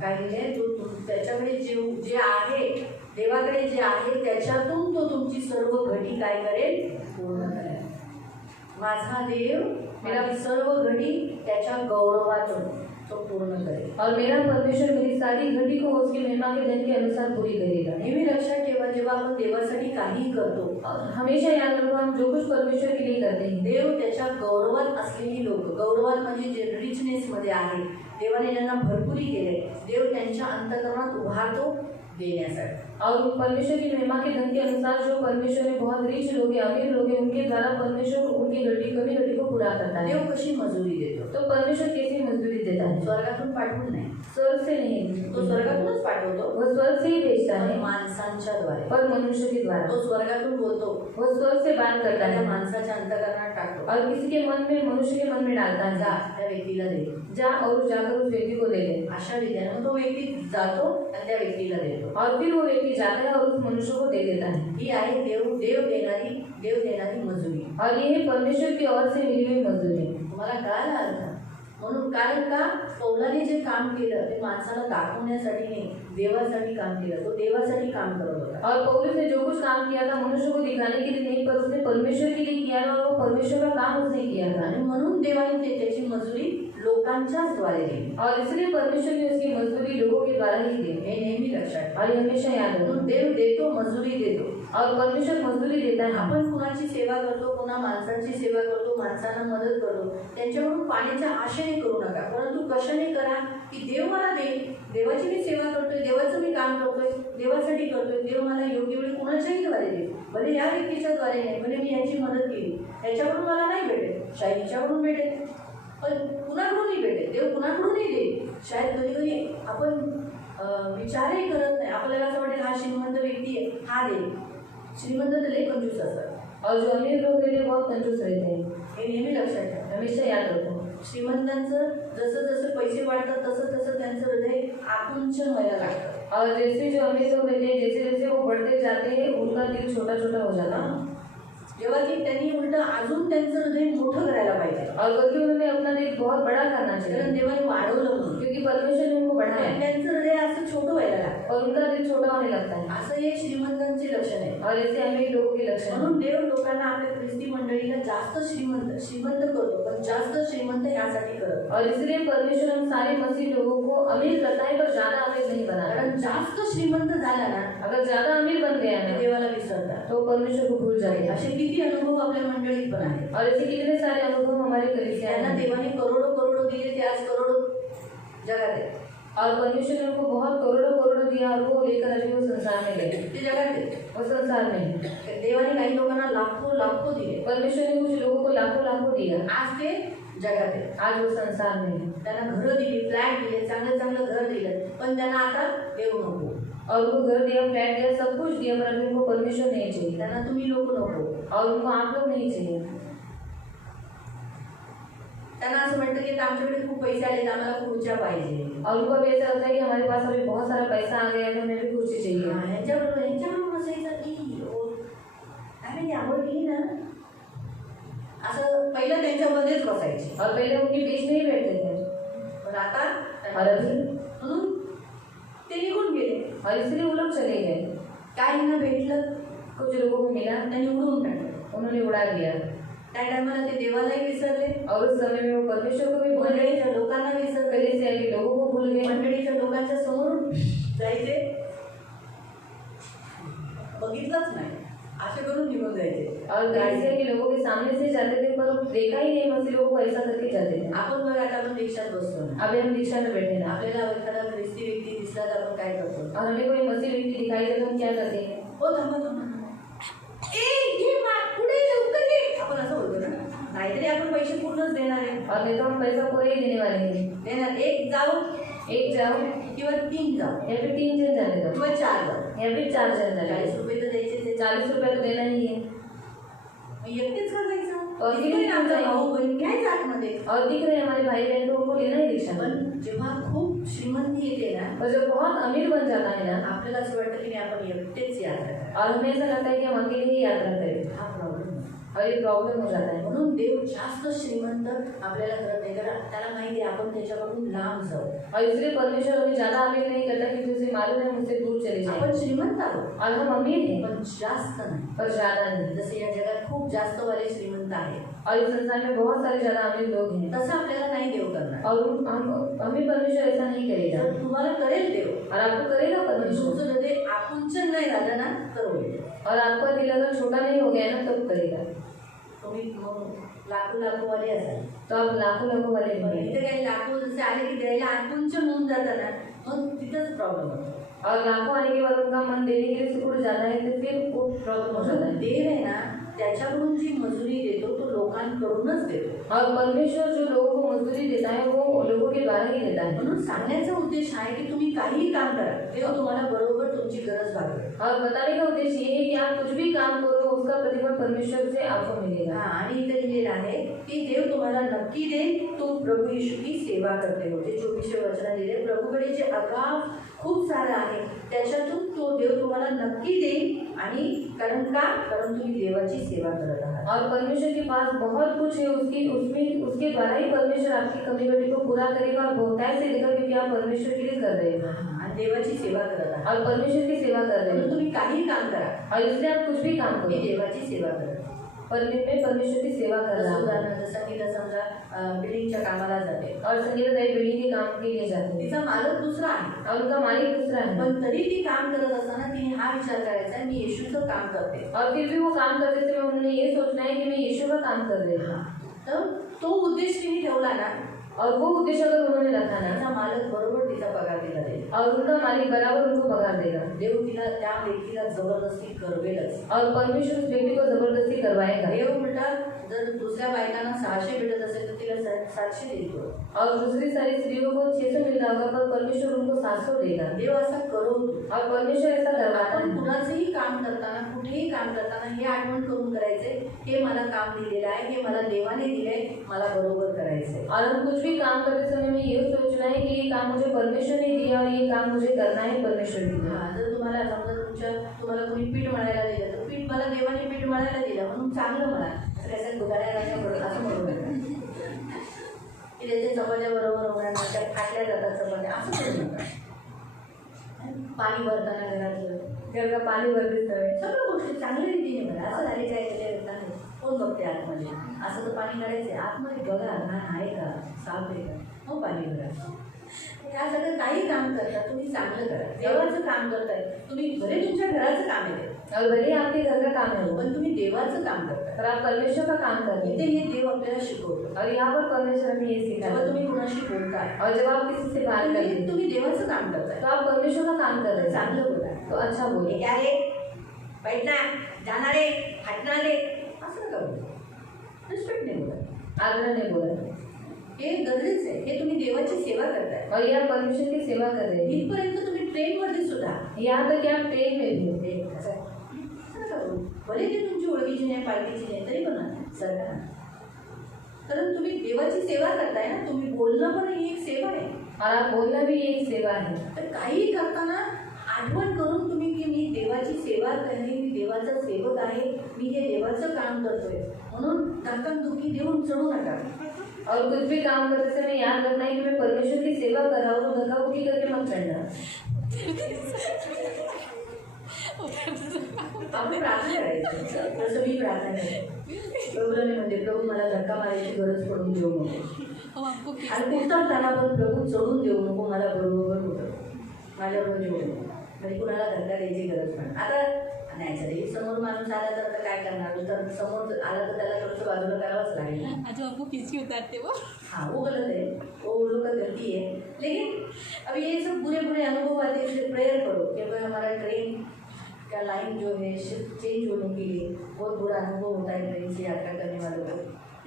काय लिहिले, तो त्याच्याकडे जे आहे, देवाकडे जे आहे त्याच्यातून तो तुमची सर्व घटी काय करेल, पूर्ण करेल. माझा देव मेरा सर्व घटी त्याच्या गौरवातून तो पूर्ण करेल. और मेरा परमेश्वर मेरी सारी घटी को उसकी महिमा के दिन के अनुसार पूरी करेगा. नेहमी लक्षात ठेवा, जेव्हा आपण देवासाठी काही करतो, हमेशा याद रखो हम जो कुछ परमेश्वर के लिए करते हैं, देव त्याच्या गौरवात असलेली लोक, गौरवात म्हणजे जे रिचनेस मध्ये आहे, देवाने ज्यांना भरपुरी केले, देव त्यांच्या अंतःकरणात उभारतो देण्यासाठी. और परमेश्वर की महिमा के धन के अनुसार जो परमेश्वर में बहुत रिच लोग हैं, अमीर लोग हैं, उनके द्वारा परमेश्वर उनकी कमी घटी को पूरा करता है. देव कशी मजुरी देतो? तो परमेश्वर कैसी मजदूरी देता है? स्वर्गातून पाठवून नाही, स्वर्ग से नहीं, तो स्वर्गातूनच पाठवतो, वो स्वर्ग से ही भेजता है, माणसांच्या द्वारे, पर मनुष्य के द्वारा. तो स्वर्गातून बोलतो, वो स्वर्ग से बात करता त्याच्या है माणसाच्या अंतःकरणात टाकतो, और किसी के मन में, मनुष्य के मन में डालता है. जा त्या व्यक्तीला दे, जा और जाकर उस व्यक्ति को दे दे. अशा रीतीने मग तो व्यक्ती जातो आणि त्या व्यक्तीला देतो. और फिर वो व्यक्ति जाता है और उस मनुष्य को दे देता है. ही आहे देव देणारी मजुरी. और ये है परमेश्वर की ओर से मिली हुई मजदूरी. तुम्हाला कळालं अर्थ? म्हणून कारण का पौलाने जे काम केलं ते माणसाला दाखवण्यासाठी नाही, देवासाठी काम केलं. तो देवासाठी काम करत होता. और पौलुस ने जो कुछ काम किया था मनुष्य को दिखाने के लिए नहीं, पर उसने परमेश्वर के लिए किया था और वो परमेश्वर का काम उसने किया था. आणि म्हणून देवाने त्याची मजुरी लोकांच्याच द्वारे दिली. और इसलिए परमेश्वर ने उसकी मजदूरी लोगों के द्वारा ही दी. हे नेहमी लक्षात ठेवा. और ये हमेशा याद रखो. म्हणून देव देतो, मजुरी देतो. और परमेश्वर मजदूरी देता है. आपण कुणाची सेवा करतो, कुणा माणसांची सेवा करतो, माणसांना मदत करतो, त्यांच्याकडून पाण्याच्या आशेने करू नका, परंतु कशाने करा की देव मला देईल. देवाची मी सेवा करतोय, देवाचं मी काम करतोय, देवासाठी करतोय, देव मला योग्य वेळी कुणाच्याही द्वारे देईल. भले या व्यक्तीच्या द्वारे नाही, भले मी याची मदत केली, याच्याकडून मला नाही भेटेल, शायद हिच्याकडून भेटेल, पण कुणाकडूनही भेटेल. देव कुणाकडूनही देईल. शायद कधी कधी आपण विचारही करत नाही, आपल्याला असं वाटेल हा श्रीमंत व्यक्ती आहे, हा देईल. श्रीमंत तर लई कंजूस असतात. और जो अमीर लोग रहते हैं बहुत कंजूस रहते हैं. हे नेहमी लक्षात ठेवा. हमेशा याद रखो. श्रीमंतांचं जसं जसं पैसे वाढतात तसं तसं त्यांचं हृदय आकुंचन व्हायला लागतं. और जैसे जो अमीर लोग रहते हैं, जैसे जैसे वो बढ़ते जाते हैं उनका दिल छोटा छोटा हो जाता है. जेव्हा की त्यांनी उलट अजून त्यांचं हृदय मोठं करायला पाहिजे. और बल्कि उन्होंने अपना दिल बहुत बड़ा करना चाहिए, कारण देवाने वाढवलं म्हणून, क्योंकि परमेश्वर ने उनको बढ़ाया त्यांचं हृदय असं छोटं व्हायला लागतं. और उनका दिल छोटा होने लगता है. असं एक श्रीमंतांचे लक्षण आहे. और ऐसे अमीर लोगों के लक्षण. म्हणून देव लोकांना आपल्या ख्रिस्ती मंडळीला जास्त श्रीमंत करतो, पण जास्त श्रीमंत यासाठी करत. और इसलिए परमेश्वर हम सारे मसीह लोगों को अमीर करता है पर ज्यादा अमीर नहीं बना. कारण जास्त श्रीमंत झाला ना, अगर ज्यादा अमीर बन गया ना देवाला विसरतात. तो परमेश्वर को भूल जाएगा. असे किती अनुभव आपल्या मंडळीत पण आहेत. और ऐसे कितने सारे अनुभव हमारे कलीसिया त्यांना में. देवाने करोडो दिले, ते आज करोडो जगात आहेत. और परमेश्वर ने उनको बहुत करोड़ों करोड़ दिया और वो लेकर अभी वो संसार में गए, ते जगात आहे. वो संसार में। देवाने काही लोकांना लाखो लाखो दिले. परमेश्वर ने कुछ लोगों को लाखों लाखों दिया, आज ते जगात आहे. आज वो संसार में है। त्यांना घरं दिली, फ्लॅट दिले, चांगलं चांगलं घर दिलं, पण त्यांना आता देव नको. और उनको घर दिया, फ्लैट दिया, सब कुछ दिया, पर अभी उनको परमेश्वर नहीं चाहिए, त्यांना तुम्ही लोक नको. और उनको आप लोग नहीं चाहिए। त्यांना असं वाटतं की आमच्याकडे खूप पैसे आले, आम्हाला खुर्च्या पाहिजे. और उनको भी ऐसा होता है कि हमारे पास अभी बहुत सारा पैसा आ गया है तो हमें भी कुर्सी चाहिए। यांच्याबरोबर बसायचं की आम्ही आवड केली ना, असं पहिलं त्यांच्यामध्येच बसायचे. और पहले उनके बीच नहीं बैठते थे, पण आता और अभी म्हणून ते निघून गेले. और इसलिए वो लोग चले गए। काहींना भेटलं, कुछ लोगों को मिला, त्यांनी उडवून टाकलं. उन्होंने उड़ा दिया, त्या टायमाला ते देवालाही विसरले, और उस समय में वो परमेश्वर को भी भूल गए, मंडळीच्या लोकांना विसरले, पहले से आगे लोगों को भूल गए। मंडळीच्या लोकांच्या समोरून जायचे, बघितलंच नाही असे करून निघून जायचे. और गाड़ी से के लोगों के सामने से जाते थे पर देखा ही नहीं, मसीह लोगों को ऐसा करके जाते थे। आपण बघा, आता आपण रिक्षात बसतो ना, अभी हम रिक्शा में बैठे ना, आपल्याला एखादा ख्रिस्ती व्यक्ती दिसला तर आपण काय करतो? और हमें कोई मसीह व्यक्ति दिखाई दे तो हम क्या करते हैं? हो थांबा थांबा, ये माग पुढे लवकर ये, आपण असं बोलतो ना. नाहीतरी आपण पैसे पूर्णच देणार आहे, और नहीं तो हम पैसा पूरा ही देने वाले हैं। देणार. एक जाऊ एक जाओ किंवा 3 जाऊ या फिर 3 जन जाने दो, किंवा 4 जाऊ. या फिर 4 जन जाने 40 दो। रुपये तर द्यायचे ते. 40 रुपये तो देना ही है। मग एकटेच करायचं. और इकडे आमचा भाऊ बहीण घ्यायचं आतमध्ये. और दिख रहे हैं हमारे भाई बहन तो उनको लेना ही रिक्शा में। पण जेव्हा खूप श्रीमंती येते ना, और जब बहुत अमीर बन जाता है ना, आपल्याला असं वाटतं की नाही आपण एकटेच यात्रा करा. और हमें ऐसा लगता है कि हम अकेले ही यात्रा करें, हा प्रॉब्लेम. और ये प्रॉब्लम हो जाता है। म्हणून देव जास्त श्रीमंत आपल्याला करत नाही, कारण त्याला माहिती आहे आपण त्याच्याकडून लांब जाऊ. और इसलिए परमेश्वर हमें ज्यादा अमीर नहीं करता क्योंकि उसे मालूम है मुझसे दूर चले जाए। आपण श्रीमंत आहोत, और हम अमीर हैं पण जास्त नाही. पर ज्यादा नहीं। जसे या जगात खूप जास्त वाले श्रीमंत आहेत, और इस संसार में बहुत सारे ज्यादा अमीर लोग हैं, तसं आपल्याला नाही देव करणार. और हमें परमेश्वर ऐसा नहीं करेगा। जर तुम्हाला करेल देव, और आपको करेगा पण परमेश्वर, तुमचं हृदय आकुंचन नाही झालं ना तर होईल. और आपका दिल अगर छोटा नहीं हो गया ना तब करेगा। तुम्ही लाखो वाले असाल, तो आप लाखों लोगों वाले पण होंगे, इथे काही लाखो जसे आले की द्यायला आकुंचन होऊन जातात ना, मग तिथंच प्रॉब्लेम होतो. और लाखों आने के बाद उनका मन देने के लिए सिकुड़ जाता है तो फिर वो प्रॉब्लम हो जाता है। देव आहे ना, त्याच्याकडून जी मजुरी देतो तो लोकांकडूनच देतो. और परमेश्वर जो लोगों को मजदूरी देता है वो लोगों के द्वारा ही देता है। म्हणून सांगण्याचा उद्देश आहे की तुम्ही काहीही काम करा, तेव्हा तुम्हाला बरोबर तुमची गरज भागेल. और बताने का उद्देश्य ये है कि आप कुछ भी काम करो उसका प्रतिफल परमेश्वर से आपको मिलेगा। हा, आणि इथे लिहिलेलं आहे की देव तुम्हाला नक्की देईल, तो प्रभू येशू की सेवा करते होते. 24 वचन दिले, प्रभूकडे जे अगाव खूप सारं आहे त्याच्यातून तो देव तुम्हाला नक्की देईल. आणि कारण तुम्ही देवाची सेवा करत आहात. और परमेश्वर के पास बहुत कुछ है, उसके द्वारा ही परमेश्वर आपकी कमी कमी को पूरा करेगा और बहुतायत से देगा क्योंकि आप परमेश्वर के लिए कर रहे हो आणि देवाची सेवा करत आहात. और परमेश्वर की सेवा कर रहे म्हणून हो। तुम्ही काही काम करा, और इसलिए आप कुछ भी काम मी करो, देवाची सेवा करत. पर मैं परमेश्वर की सेवा कर रहा हूँ। उदाहरण जसं की समजा बिल्डिंगच्या कामाला जाते, और संगीता दाई बिल्डिंग के काम के लिए जाते हैं तिचा मालक दुसरा आहे, और उनका मालिक दूसरा है, पण तरी ती काम करत असताना तिने हा विचार करायचा मी येशूचं काम करते. और फिर भी वो काम करते समय उन्होंने ये सोचना है कि मैं यीशु का काम कर रही हूँ। तर तो उद्देश तिने ठेवला ना, और वो उद्देश्य अगर उन्होंने रखा ना, तिचा मालक बरोबर तिचा पगार तिला देईल. और उनका मालिक बराबर उनको पगार देगा। देव तिला त्या व्यक्तीला जबरदस्ती करवेलच. और परमेश्वर उस व्यक्ति को जबरदस्ती करवाएगा। देव म्हणतात जर दुसऱ्या बायकांना 600 भेटत असेल तर तिला 700 देतो. और दूसरी सारी स्त्रियों को 600 मिलता होगा पर परमेश्वर उनको 700 देगा। देव असा करवतो. और परमेश्वर ऐसा करवाता आपण है। कुणाचंही काम करताना, कुठेही काम करताना हे आठवण करून करायचे, हे मला काम दिलेलं आहे, हे मला देवाने दिलंय, मला बरोबर करायचंय. और हम कुछ भी काम करते समय में ये सोचना है कि ये काम मुझे परमेश्वर ने दिया और ये काम मुझे करना है परमेश्वर के लिए। जर तुम्हाला समजा तुम्हाला कोणी पीठ मळायला दिलं तर पीठ मला देवाने पीठ मळायला दिलं म्हणून चांगलं म्हणा, त्याच्यात गुगाड्या असं म्हणू नका की त्याच्या चपात्या बरोबर होणार नाही, त्या फाटल्या जातात चपात्या, असं करू नका. पाणी भरताना घरातलं घर का पानी भरते समय सगळ्या गोष्टी चांगल्या रीतीने भरा. असं झाले काय केले नाही, कोण बघते आतमध्ये, असं तर पाणी काढायचं आतमध्ये बघा घाण आहे का, साफ आहे का, मग पाणी भरा. या सगळं काही काम करता तुम्ही चांगलं करा. देवाचं काम करताय तुम्ही, भले तुमच्या घराचं काम आहे ते, और भले ही आपके घर का काम है वो, पण तुम्ही देवाचं काम करताय. पर आप परमेश्वर का काम कर रहे इथे हैं. हे देव आपल्याला शिकवतो. और यहाँ पर परमेश्वर हमें ये जेव्हा सिखाया. तुम्ही कुणाशी बोलताय और जब आप किसी से बात करते हैं तुम्ही देवाचं काम करताय, तो आप परमेश्वर का काम कर रहे हैं. चांगलं बोला. तो अच्छा बोले. क्या रे, बैठना, जाणारे, हटणारे, असं नका बोलू. रिस्पेक्ट नाही बोला. आग्रह नहीं बोला. हे गरजेचं आहे. हे तुम्ही देवाची सेवा करताय. और ये आप परमेश्वर की सेवा कर रहे हैं. इथपर्यंत तुम्ही ट्रेनमध्ये सुद्धा यहाँ तक कि आप ट्रेन में भी हो. असं नका बोलू. भले ते तुमची ओळखीची नाही, पाळखीची नाही, तरी पण सरकार, कारण तुम्ही देवाची सेवा करताय ना. तुम्ही बोलणं पण ही एक सेवा आहे. और आप बोलना भी एक सेवा है. तर काही करताना आठवण करून तुम्ही की मी देवाची सेवा करणे, मी देवाचा सेवक आहे, मी हे देवाचं काम करतोय म्हणून धक्काबुक्की देऊन चढू नका. और कुछ भी काम करते समय याद रखना है कि मैं परमेश्वर की सेवा कर रहा हूँ, तो धक्का-मुक्की करके मत चढ़ना. आपण प्रार्थना करायची. जसं मी प्रार्थना करते, प्रभूला मी म्हणते, प्रभू मला धक्का मारायची गरज पडून देऊ नको, आणि उतरताना पण प्रभू चढून देऊ नको, मला बरोबर होतं, माझ्याबरोबर जेवू नको, म्हणजे कुणाला धक्का द्यायची गरज पण. आता नाही चालेल, समोर माणूस आला तर आता काय करणार, तर समोर आला तर त्याला थोडंसं बाजूला करावंच लागेल. आज हमको किसकी उतारते वो? हाँ वो गलत है, वो लोग का गलती है. लेकिन अब ये सब बुरे बुरे अनुभव आते हैं, इसलिए प्रेयर करो कि भाई हमारा ट्रेन का लाइन जो है शिफ्ट चेंज होने के लिए बहुत बुरा अनुभव होता है ट्रेन से यात्रा करने वालों को.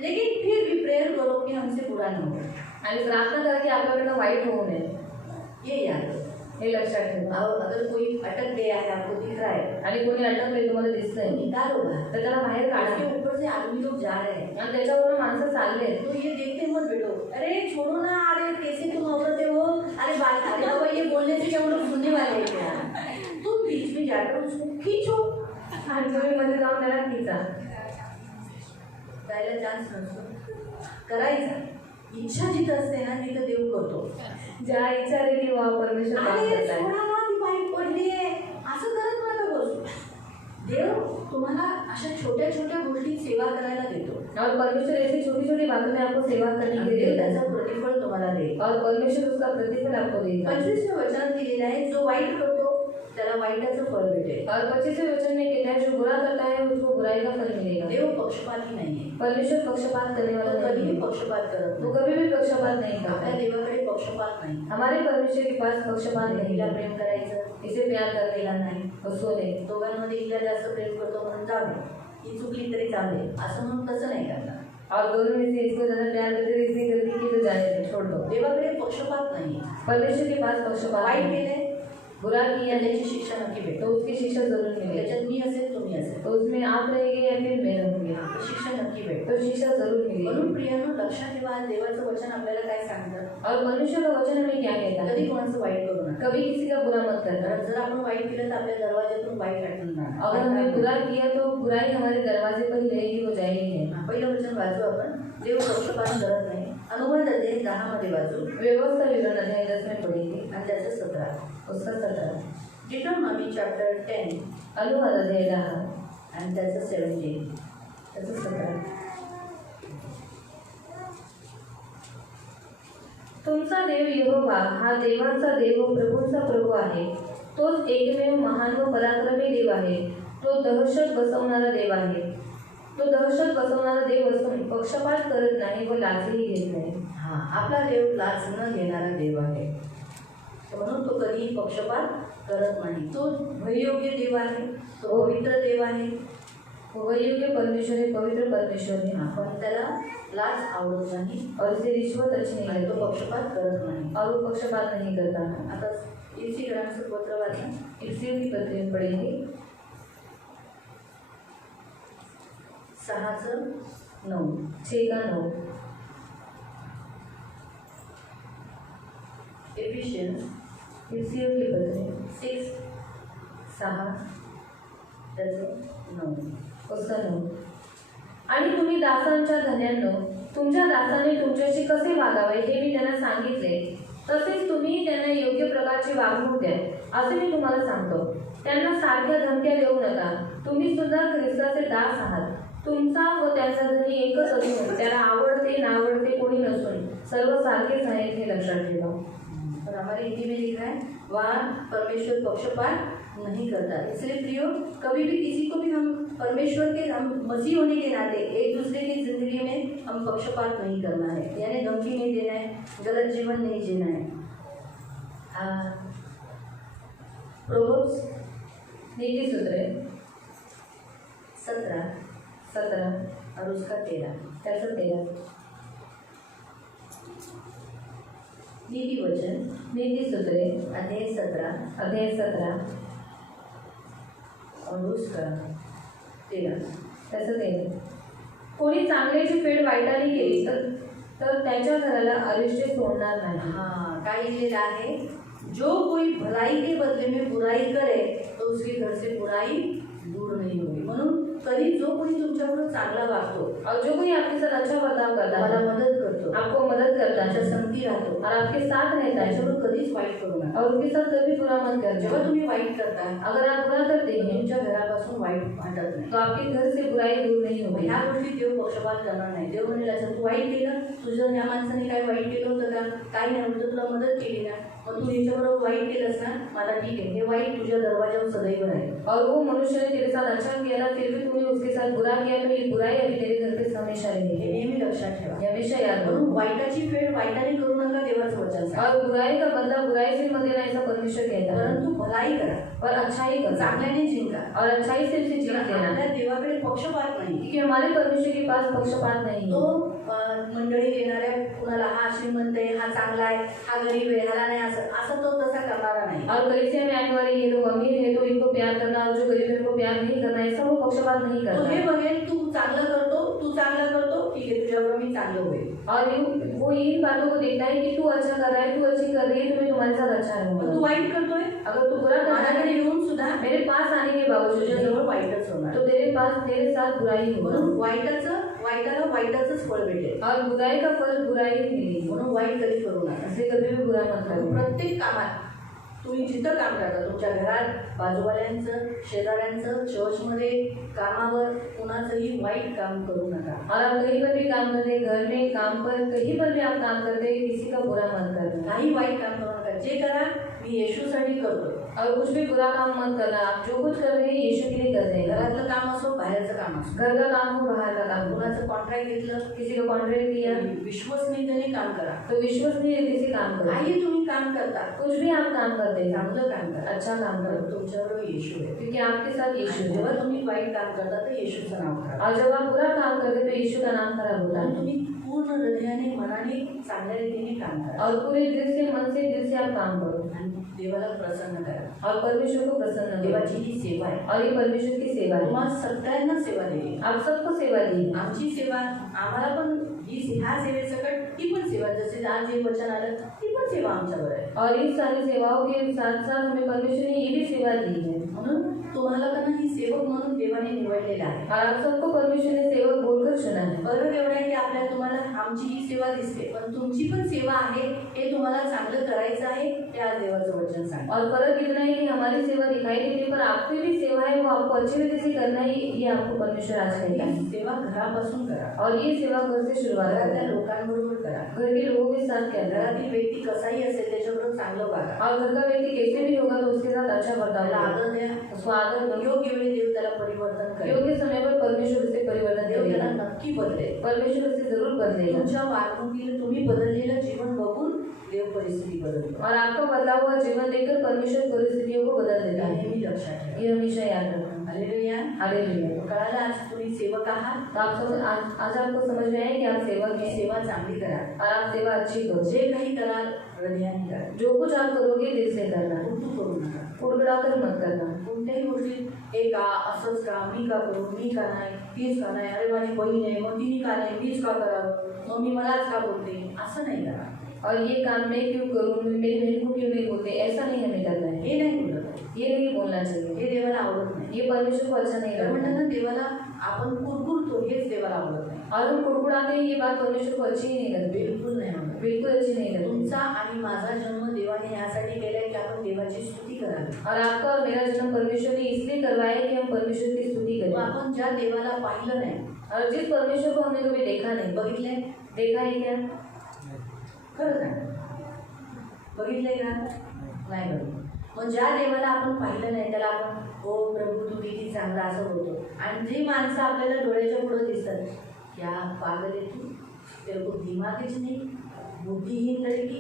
लेकिन फिर भी प्रेयर करो कि हमसे बुरा न हो. आणि प्रार्थना करा की आपल्याकडनं वाईट होऊ नये. ये याद रखो. हे लक्षात ठेवा. और अगर कोई अटक गया है, आपको दिख रहा है, आणि कोणी अटकले तुम्हाला दिसतंय निकालो बाहर. तर त्याला बाहेर काढा. उसके ऊपर से आदमी लोग जा रहे हैं, आणि त्याच्यावरून माणसं चालले आहेत. तो ये देखते मत बैठो, अरे छोड़ो ना, अरे कैसे तुम औरत है वो, अरे बात, अरे बाबा ये बोलने से क्या वो लोग सुनने वाले हैं क्या. तुम बीच में जाकर उसको खींचो. आणि तुम्ही मध्ये जाऊन त्याला खिचा. जायला चान्स नसतो, करायचा. इच्छा जिथं असते ना तिथं देव करतो. ज्या इच्छा रे किंवा परमेश्वर काम अरे करताय. सोडा ना, ती बाईक पडली आहे, असं करत नका बसू. देव तुम्हाला अशा छोट्या छोट्या गोष्टी सेवा करायला देतो, और परमेश्वर ऐसी छोटी छोटी बातों में आपको सेवा करने के लिए देव देता है. त्याचं प्रतिफळ तुम्हाला देईल. और परमेश्वर उसका प्रतिफल आपको देगा. 25वें वचनात दिलेलं आहे, जो वाईट करतो त्याला वाईटाचं फळ भेटेल. और 25वें वचन में कहता है जो बुरा करता है उसको बुराई का फल मिलेगा. देव पक्षपाती नाहीये, परमेश्वर पक्षपात करने वाला तो नहीं कधीही है. पक्षपात करत वो नाही. कभी भी पक्षपात नहीं आपल्या करता. देवाकडे पक्षपात नाही. हमारे परमेश्वर के पास पक्षपात नहीं हिला है. प्रेम करायचं, इसे प्यार कर तिला देना नाही. उसको नहीं. दोघांमध्ये हिला जास्त प्रेम करतो म्हणून जाऊ दे, ही चुकली तरी जाऊ दे, असं म्हणून तसं नाही करणार. और दोनों में से इसको ज्यादा प्यार करते थे, इसने गलती की तो जाने दे, छोड़ दो. देवाकडे पक्षपात नाही. परमेश्वर के पास पक्षपात वाईट नहीं है. केलंय बुरा किया त्याची नहीं शिक्षा नक्की तो भेटेल. उसकी शिक्षा जरूर मिलेगी. त्याच्यात मी असेल तुम्ही असेल तो उसमें आप रहेंगे या फिर मैं रहूंगी, तर शिक्षा नक्की भेटेल. तो शिक्षा जरूर म्हणून मिलेगी. प्रियांनो, लक्षात ठेवा, आज देवाचं वचन आपल्याला काय सांगतं, और मनुष्य का वचन हमें क्या कहता कधी है, कोणाचं वाईट करू नका. कभी किसी का बुरा मत करना. कारण जर आपण वाईट केलं तर आपल्या दरवाज्यातून वाईट आठवून अगर हमने बुरा किया तो बुराई हमारे दरवाजे पर ही रहेगी, वो जाएगी नहीं. पहिलं वचन वाचू आपण. देव पक्षपात करत नाही. अनुमान अध्याय 10 मध्ये वाचू व्यवस्था विवरण अध्याय 10 में पढ़ेंगे. आणि त्याचं 17. उसका 17. डिटरनॉमी चॅप्टर 10 अनुवाद अध्याय 10 आणि त्याचं 17. त्याचं 17. तुमचा देव यहोवा हा देवांचा देव व प्रभूंचा प्रभू आहे. तोच एकमेव महान व पराक्रमी देव आहे. तो दहशत बसवणारा देव आहे. तो दहशत बसवणारा देव असून पक्षपात करत नाही व लाचही घेत नाही. हा, आपला देव लाच न घेणारा देव आहे, म्हणून तो कधीही पक्षपात करत नाही. तो भययोग्य देव आहे, तो पवित्र देव आहे. वयोग्य परमेश्वर है, पवित्र परमेश्वर है. पण त्याला लाच आवडत नाही और इसे रिश्वत अच्छी नहीं आणि तो लगती पक्षपात करत नाही. और वो पक्षपात नहीं करता. आता इफिसियन्सचं पत्र वाचा. इफिसियों की पत्री में पढ़ेंगे 6:9. 6:9. एफिशियन्स इफिसियों की पत्री 6:9 त्याचं 9. उसका 9. आणि तुम्ही दासांच्या धन्यांनो, तुमच्या दासाने तुमच्याशी कसे वागावे हे मी त्यांना सांगितले, तसेच तुम्ही त्यांना योग्य प्रकारची वागणूक द्या असे मी तुम्हाला सांगतो. त्यांना सारख्या धमक्या देऊ नका. तुम्ही सुद्धा ख्रिस्ताचे दास आहात. तुमचा व त्यांचा धनी एकच असून त्याला आवडते नावडते कोणी नसून सर्व सारखेच आहेत हे लक्षात ठेवा. और हमारे हिंदी में लिखा है वहाँ परमेश्वर पक्षपात नहीं करता। इसलिए प्रियो, कभी भी किसी को भी हम परमेश्वर के, हम मसीह होने के नाते एक दूसरे की जिंदगी में हम पक्षपात नहीं करना है, यानी धमकी नहीं देना है, गलत जीवन नहीं जीना है। प्रोवर्ब्स नीति सूत्रे 17 और उसका 13 त्याचं 13 नीति वचन नीती सूत्रे अध्याय 17 और उसका 13 त्याचं 13 कोणी चांगल्याची फेड वाईटाने केली तर त्याच्या घराला अरिष्ट सोडणार नाही। हाँ, क्या लिखा है? जो कोई भलाई के बदले में बुराई करे तो उसके घर से बुराई दूर नहीं होगी। म्हणून कधी जो कोणी तुमच्याबरोबर चांगला वागतो, और जो कोई आपके साथ अच्छा बर्ताव करता तुम्हाला है, मदत करतो, आपको मदद करता त्याच्या है संगती राहतो, और आपके साथ रहता है, त्याच्याबरोबर कधीच वाईट करू नका। और उसके साथ कभी बुरा मत जेव्हा करना। तुम्ही वाईट करता, अगर आप बुरा करते हैं तुमच्या घरापासून वाईट वाटत नाही। तो आपके घर से बुराई दूर नहीं होगी। ह्या गोष्टी देव पक्षपात करणार नाही। देव म्हणेल असं तू वाईट केलं, तुझं या माणसाने काय वाईट केलं होतं का, काय नाही होतं, तुला मदत केली ना, मग तू याच्याबरोबर वाईट केलंस ना, मला ठीक आहे, हे वाईट तुझ्या दरवाजावर सदैव राहील। और वो मनुष्य ने तेरे साथ अच्छा किया ना, फिर भी तूने उसके साथ बुरा किया तो ये बुराई अभी तेरे घर पे हमेशा हे रहेगी। नेहमी लक्षात ठेवा। ये हमेशा याद म्हणून रखो। वाईटाची फेड वाईटाने करू नका, देवाचं वचन सांग। और बुराई का बदला बुराई से मत लेना, ऐसा परमेश्वर कहता है। परंतु भलाई करा, पर अच्छाई करो चांगल्याने जिंका। और अच्छाई से उसे जीत देना, आपल्या देवाकडे पक्षपात नाही। क्योंकि हमारे परमेश्वर के पास पक्षपात नहीं तो है। मंडळी येणाऱ्या कुणाला हा श्रीमंत आहे, हा चांगला आहे, हा गरीब आहे, ह्याला नाही, असं तो तसा करणारा नाही। और कलीसिया में आने वाले ये लोग अमीर है तो इनको प्यार करना, और जो गरीब है उनको प्यार नहीं करना, ऐसा वो पक्षपात नहीं तो करता। हे बघेल, तू चांगलं करतो, ठीक आहे, तुझ्याबरोबर मी चांगलं होईल। और वो इन बातों को देखता है कि तू अच्छा कर रहा है, तू अच्छी कर रही है, तो मैं तुम्हारे साथ अच्छा पण तू रहूंगा। वाईट करतोय, अगर तू बुरा करता माझ्याकडे है येऊन सुद्धा मेरे पास आने के बावजूद तुझ्याजवळ वाईटच होणार। तो तेरे साथ बुराई होगा, म्हणून वाईटाला वाईटाचंच फळ भेटेल। और बुराई का फल बुराई ही मिलेगी। म्हणून वाईट कधी करू नका। ऐसे कभी भी बुरा मत करो। प्रत्येक कामात तुम्ही जिथं काम करता, तुमच्या घरात, बाजूवाल्यांचं, शेजाऱ्यांचं, चर्चमध्ये, कामावर, कुणाचंही वाईट काम करू नका। और आप कहीं पर भी काम करते हैं, घर में, काम पर, कहीं पर भी आप काम करते हैं, किसी का बुरा मत करना। काही वाईट काम करू नका। जे करा मी येशूसाठी करतो। और कुछ भी बुरा काम मत करना। आप जो कुछ कर रहे हैं यीशु के लिए कर रहे हैं। घरातलं काम असो, बाहेरचं काम असो, घर का काम हो, बाहर का काम हो, कुणाचं कॉन्ट्रॅक्ट घेतलं, किसी का कॉन्ट्रैक्ट लिया विश्वसनीयतेने काम करा। तो विश्वसनीय रीति से काम करो। काही तुम्ही काम करता, कुछ भी आप काम करते हैं चांगलं काम करा, अच्छा काम करो, तुमच्याबरोबर येशू आहे। क्योंकि आपके साथ यीशु है। जेव्हा तुम्ही वाईट काम करता तर येशूचं नाव करा। और जब आप बुरा काम करते तो यीशु का नाम खराब होता आणि है। तुम्ही पूर्ण हृदयाने, मनाने, चांगल्या रीतीने काम करा और पूरे दिल से, मन से, दिल से आप काम करो आणि देवाला प्रसन्न करा। और परमेश्वर को प्रसन्न करो। देवाची ही सेवा आहे। और ये परमेश्वर की सेवा है। तुम्हाला सगळ्यांना सेवा दिली। आप सबको सेवा दी। आमची सेवा, आम्हाला पण ह्या सेवेसकट ती पण सेवा, जसे आज हे वचन आलं, ती पण सेवा आमच्यावर आहे। और इन सारी सेवाओं के साथ साथ हमें परमेश्वर ने ये भी सेवा दी है। म्हणून तुम्हाला त्यांना ही सेवक म्हणून देवाने निवडलेलं आहे। और आप सबको परमेश्वर ने सेवक बोलकर चुना है। फरक एवढा आहे की आपल्या तुम्हाला आमची ही सेवा दिसते, पण तुमची पण सेवा आहे, हे तुम्हाला चांगलं करायचं आहे, ते आज देवाचं वचन सांगतं। और फर्क इतना है कि हमारी सेवा दिखाई देती है, पर आपकी भी सेवा है वो आपको अच्छी रीति से करना है, ये आपको परमेश्वर आज कहता है। ही सेवा घरापासून करा, और ये सेवा घर से शुरुआत घरातल्या करता है। लोकांबरोबर करा। घर के लोगों के साथ क्या करा। घरातील व्यक्ती कसाही असेल त्याच्याबरोबर चांगलं वागा, और घर का व्यक्ति कैसे भी होगा तो उसके साथ अच्छा बर्ताव त्याला करो, आदर द्या। उसको आदर दो। योग्य वेळी देव त्याला परिवर्तन करेल। योग्य समय पर परमेश्वर उसे परिवर्तन देव त्याला देगा। नक्की बदलेल। परमेश्वर उसे जरूर बदलेगा। तुमच्या वागणुकीला तुम्ही बदललेलं जीवन बघून देव परिस्थिती बदलतो। और आपका बदला हुआ जीवन देखकर परमेश्वर परिस्थितियों को बदल देता है। नेहमी लक्षात ठेवा। ये हमेशा याद रखना। हालेलुया। हालेलुया। कळालं आज तुम्ही सेवक आहात, तो आप समझ आज आपको समझ में आया कि आप सेवक ही हैं सेवा चांगली करा। और आप सेवा अच्छी करो। जे काही कराल हृदयाने करा, जो कुछ आप करोगे दिल से करना, उलटू करू नका। कुड़कुड़ाकर मत करना। कोणत्याही गोष्टीत एक असंच का, मी का करू, मी का नाही, तीच का नाही, अरे माझी बहीण आहे मग तिने का नाही, मीच का करावं, मग मी मलाच का बोलते, असं नाही करा। और ये काम मैं क्यों करूँ, मेरी बहन को क्यों नहीं बोलते, ऐसा नहीं हमें करना है। हे नाही बोलत, ये नहीं बोलना चाहिए। हे देवाला आवडत नाही। ये परमेश्वर को अच्छा नहीं तर लगता। म्हणतात ना, देवाला आपण कुरकुरतो, हेच देवाला आवडत नाही। और हम कुड़कुड़ाते हैं, ये बात परमेश्वर को अच्छी ही नहीं लगती, बिलकुल नाही आवडत। बिल्कुल अच्छी नहीं लगती। तुमचा आणि माझा जन्म देवाने यासाठी केलाय की आपण देवाची स्तुती करावी। और आपका और मेरा जन्म परमेश्वर ने इसलिए करवाया है कि हम परमेश्वर की स्तुति मग करें। आपण ज्या देवाला पाहिलं नाही, और जिस परमेश्वर को हमने कभी देखा नहीं, बघितलंय, देखा है क्या? खरं सांग, बघितलंय का? नाही बघितलं. मग ज्या देवाला आपण पाहिलं नाही त्याला आपण हो प्रभू तू किती चांगला असं बोलतो. आणि जी माणसं आपल्याला डोळ्याच्या पुढं दिसतात, क्या पागल है तू, तेरे को दिमाग ही नहीं, बुद्धिहीन लड़की,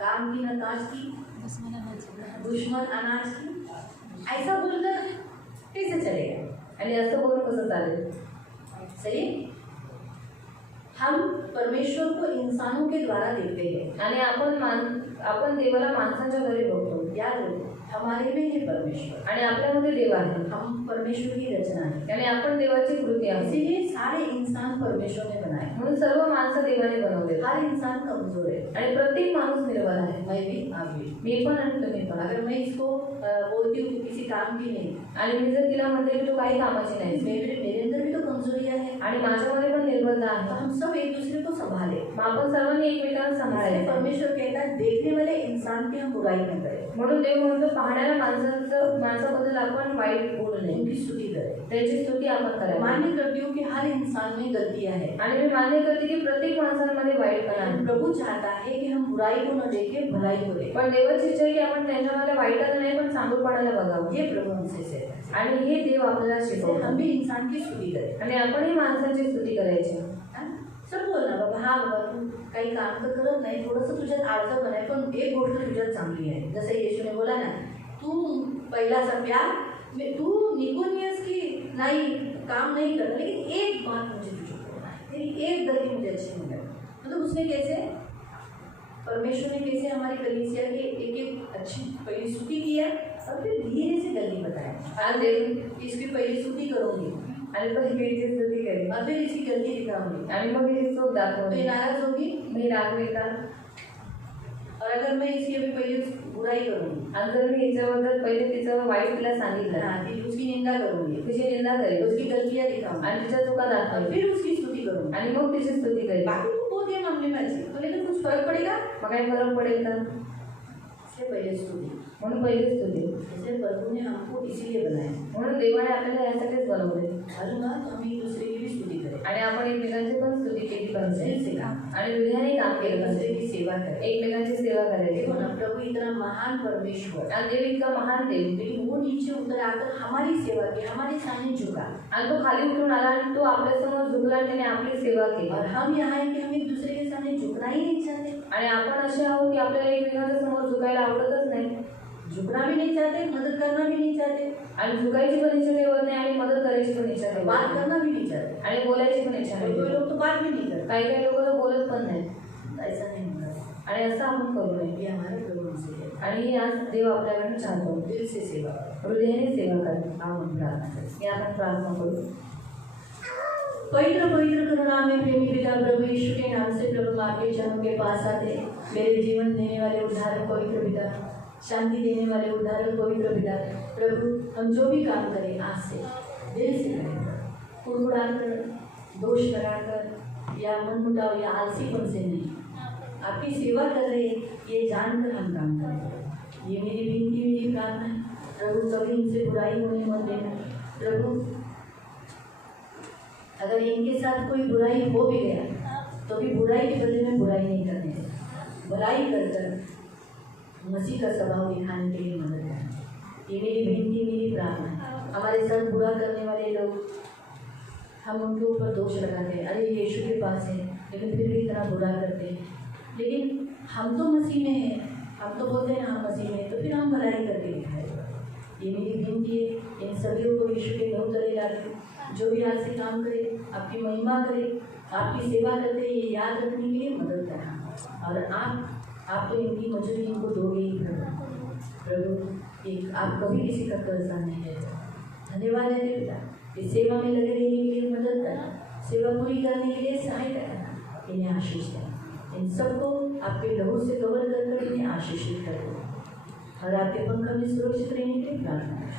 काम की न काज की, दुश्मन अनाज की, ऐसा बोलकर कैसे चलेगा? आणि असं बोलून कसं चालेल? सही? हम परमेश्वर को इंसानों के द्वारा देखते हैं। आणि आपण देवाला माणसांच्या घरी बघतो. याद रखो, हमारे में है परमेश्वर, आणि आपल्यामध्ये देव आहे. हम परमेश्वर की रचना है। आणि आपण देवाची कृती आहे. इसीलिए सारे इंसान परमेश्वर ने बनाए। म्हणून सर्व माणसं देवाने बनवले. हर इंसान कमजोर है आणि प्रत्येक माणूस निर्बल आहे. मैं भी, आप भी। मी पण आणि तुम्ही पण. अगर मैं इसको बोलती हूँ किसी काम की नहीं, आणि मी जर तिला म्हणते की तू काही कामाची नाही, मेरे अंदर भी तो कमजोरियाँ हैं, आणि माझ्यामध्ये पण निर्बलता तो आहे, हम सब एक दूसरे को संभाले। मग आपण सर्वांनी एकमेकांना इसलिए सांभाळायचं. परमेश्वर कहता है देखने वाले इंसान की हम बुराई न करें, म्हणून देव म्हणतो पाहणाऱ्या माणसाबद्दल आपण वाईट बोलू नये, उनकी स्तुति करें। त्याची स्तुती आपण करावी. मान्य करती हूँ कि हर इंसान में गलतियाँ हैं, आणि मी मान्य करते की प्रत्येक माणसांमध्ये वाईटपणा आहे. प्रभु चाहता है कि हम बुराई को न देखे भलाई को देखें। पण देवाची इच्छा आहे की आपण त्यांच्यामध्ये वाईटाला नाही पण चांगुलपणाला बघावं. ये प्रभु हमसे कहता है। आणि हे देव आपल्याला इसलिए शिकवतो. हम भी इंसान की स्तुति करें। आणि आपणही माणसाची स्तुती करायची. हाँ? सब बोलना बाबा, हाँ बाबा तू काही काम तर करत नाही, थोडंसं तुझ्यात आळसं पण आहे, पण एक गोष्ट तुझ्यात चांगली आहे. जसं येशूने बोला ना, तू पहिलासा प्यार तू निकोनियस की नहीं काम नहीं करता, लेकिन एक बात मुझे तुझे बोलना है, तेरी एक गलती मुझे अच्छी नहीं लगी। मतलब उसने कैसे, परमेश्वर ने कैसे हमारी कलीसिया की एक एक अच्छी पहली स्तुति किया और फिर धीरे से गलती बताया। आज इसकी पहली स्तुति करूँगी आणि तो हिची स्तुती करेल और फिर इसकी गलती दिखाऊंगी, आणि मग हिची चूक तो दाखवली. ये नाराज होगी। मी रागवेल का? और अगर मैं इसकी अभी पहले बुराई करूँगी, आणि जर मी हिच्याबद्दल पहिले तिचं वाईट तिला सांगितलं, हाँ, फिर उसकी निंदा करूँगी, तिची निंदा करेल उसकी गलतियाँ दिखाऊंगी आणि तिच्या चुका और दाखवेल फिर उसकी स्तुति करूँगी, आणि मग तिची स्तुती करेल. बाकी तो बहुत ये मामले में अच्छी, तो लेकिन कुछ फर्क पड़ेगा? मग काही फरक पडेल का? इससे पहले स्तुति। म्हणून पहिली स्तुती. इसलिए प्रभु ने हमको इसीलिए बनाया। म्हणून देवाने आपल्याला यासाठीच बनवले. मालूम है, तो हम एक दूसरे की भी स्तुति करें, आणि आपण एकमेकांची पण स्तुती केली दिल पाहिजे से काम, आणि हृदयाने काम एक केलं दूसरे पाहिजे. की सेवा करें। एकमेकांची सेवा करायची. देखो ना, प्रभु इतना महान परमेश्वर, आणि देव इतका महान देव, लेकिन वो नीचे उतर आकर हमारी सेवा की, हमारे सामने झुका, आणि तो खाली उतरून आला आणि तो आपल्यासमोर झुकला आणि त्याने आपली सेवा केली. और हम यहाँ हैं कि हम एक दूसरे के सामने झुकना ही नहीं चाहते, आणि आपण असे आहोत की आपल्याला एकमेकांच्या समोर झुकायला आवडतच नाही, झुकना भी नहीं चाहते, मदद करना भी नहीं चाहते, आणि झुकायची पण इच्छा ठेवत नाही आणि मदद करायची पण इच्छा ठेवत बात नाही, करना भी नहीं चाहते। आणि बोलायची पण इच्छा कोई नाही. लोग तो बात भी नहीं करते, काही काही लोक तर बोलत पण नाही. ऐसा नहीं होगा। आणि असं आपण करू नये. ये हमारे प्रभु हमसे कहता है, आणि आज देव आपल्याकडे चाहतो दिल से सेवा करो। हृदयाने सेवा करा. हम प्रार्थना करें। हे आपण प्रार्थना करू. पवित्र पवित्र करुणा में प्रेमी पिता प्रभु यीशु के नाम से प्रभु हम आपके चरणों के पास आते, मेरे जीवन देने वाले उद्धारक पवित्र पिता, शांति देने वाले उद्धारक पवित्र पिता, प्रभु हम जो भी काम करें आज से दिल से करें, कुड़कुड़ाकर, दोष लगाकर या मनमुटाव या आलसीपन से नहीं, आपकी सेवा कर रहे ये जानकर हम काम करें। ये मेरी विनती, मेरी प्रार्थना है प्रभु, कभी इनसे बुराई होने मत देना प्रभु। अगर इनके साथ कोई बुराई हो भी गया तो भी बुराई के बदले में बुराई नहीं करने दें, भलाई कर मसीह का स्वभाव दिखाने के लिए मदद करें। ये मेरी विनती, मेरी प्रार्थना है। हमारे साथ बुरा करने वाले लोग, हम उनके ऊपर दोष लगाते हैं, अरे यीशु के पास है लेकिन फिर भी इतना बुरा करते हैं, लेकिन हम तो मसीह में हैं, हम तो बोलते हैं हम मसीह में हैं, तो फिर हम भलाई करके दिखाएगा। ये मेरी विनती है, इन सभी को यीशु के लहू तले लाते, जो भी आज से काम करे आपकी महिमा करे, आपकी सेवा करते ये याद रखने के लिए मदद करना, और आप तो इनकी मजूरी इनको दोगे ही प्रभु। एक आप कभी किसी का कर्जा नहीं है। धन्यवाद है पिता, इस सेवा में लगे रहने के लिए मदद करना, सेवा पूरी करने के लिए सहायता करना, इन्हें आशीष देना, इन सबको आपके लहू से कवर कर इन्हें आशीषित कर दो और आपके पंख में सुरक्षित रहने के लिए प्रार्थना।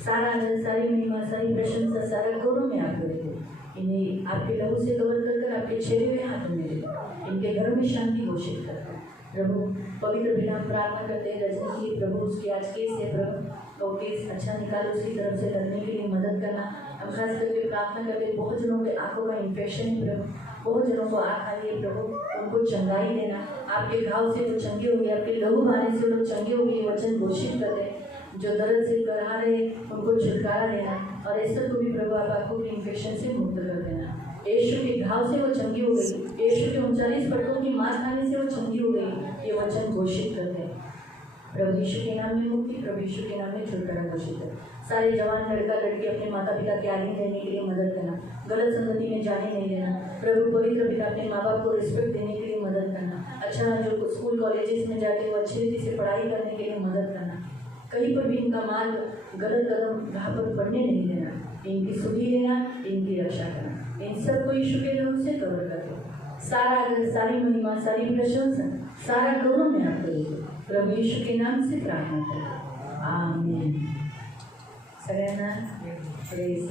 सारा आदर, सारी महिमा, सारी प्रशंसा, सारा गौरव में आपको दे दो। इन्हें आपके लहू से कवर कर आपके छेड़े हुए हाथों में दे दो, इनके घर में शांति घोषित कर दो प्रभु। पवित्र बिना प्रार्थना करते हैं रजनी की प्रभु, उसकी आज केस है प्रभु, और केस अच्छा निकालो, उसकी तरफ से लड़ने के लिए मदद करना। हम खास करके प्रार्थना करते, बहुत जनों के आंखों का इन्फेक्शन है प्रभु, बहुत जनों को आँख आ रही है प्रभु, उनको चंगाई देना। आपके घाव से वो चंगे हुए, आपके लहू बहाने से वो चंगे हुए, वचन घोषित कर दे। जो दर्द से करहा रहे उनको छुटकारा देना, और ऐसा को भी प्रभु आप आंखों के इन्फेक्शन से मुक्त कर देना। यीशु के घाव से वो चंगी हो गई, यीशु के 39 पटकों की मार खाने से वो चंगी हो गई, ये वचन घोषित करते हैं। प्रभु यीशु के नाम में मुक्ति, प्रभु यीशु के नाम में छुटकारा घोषित है। सारे जवान लड़का लड़की अपने माता पिता के आधीन रहने के लिए मदद करना, गलत संगति में जाने नहीं देना। प्रभु पवित्र पिता अपने माँ बाप को रिस्पेक्ट देने के लिए मदद करना। अच्छा, जो स्कूल कॉलेजेस में जाके वो अच्छी रीति से पढ़ाई करने के लिए मदद करना। कहीं पर भी इनका मार्ग गलत कदम राह पर पड़ने नहीं देना। इनकी सुधि लेना, इनकी रक्षा करना। इन सबको यीशु के नाम से कवर कर दो। सारी महिमा, सारी प्रशंसा, सारा गौरव में आपको दे दो। प्रभु यीशु के नाम से प्रार्थना करें, आमीन। सगळ्यांना प्रेज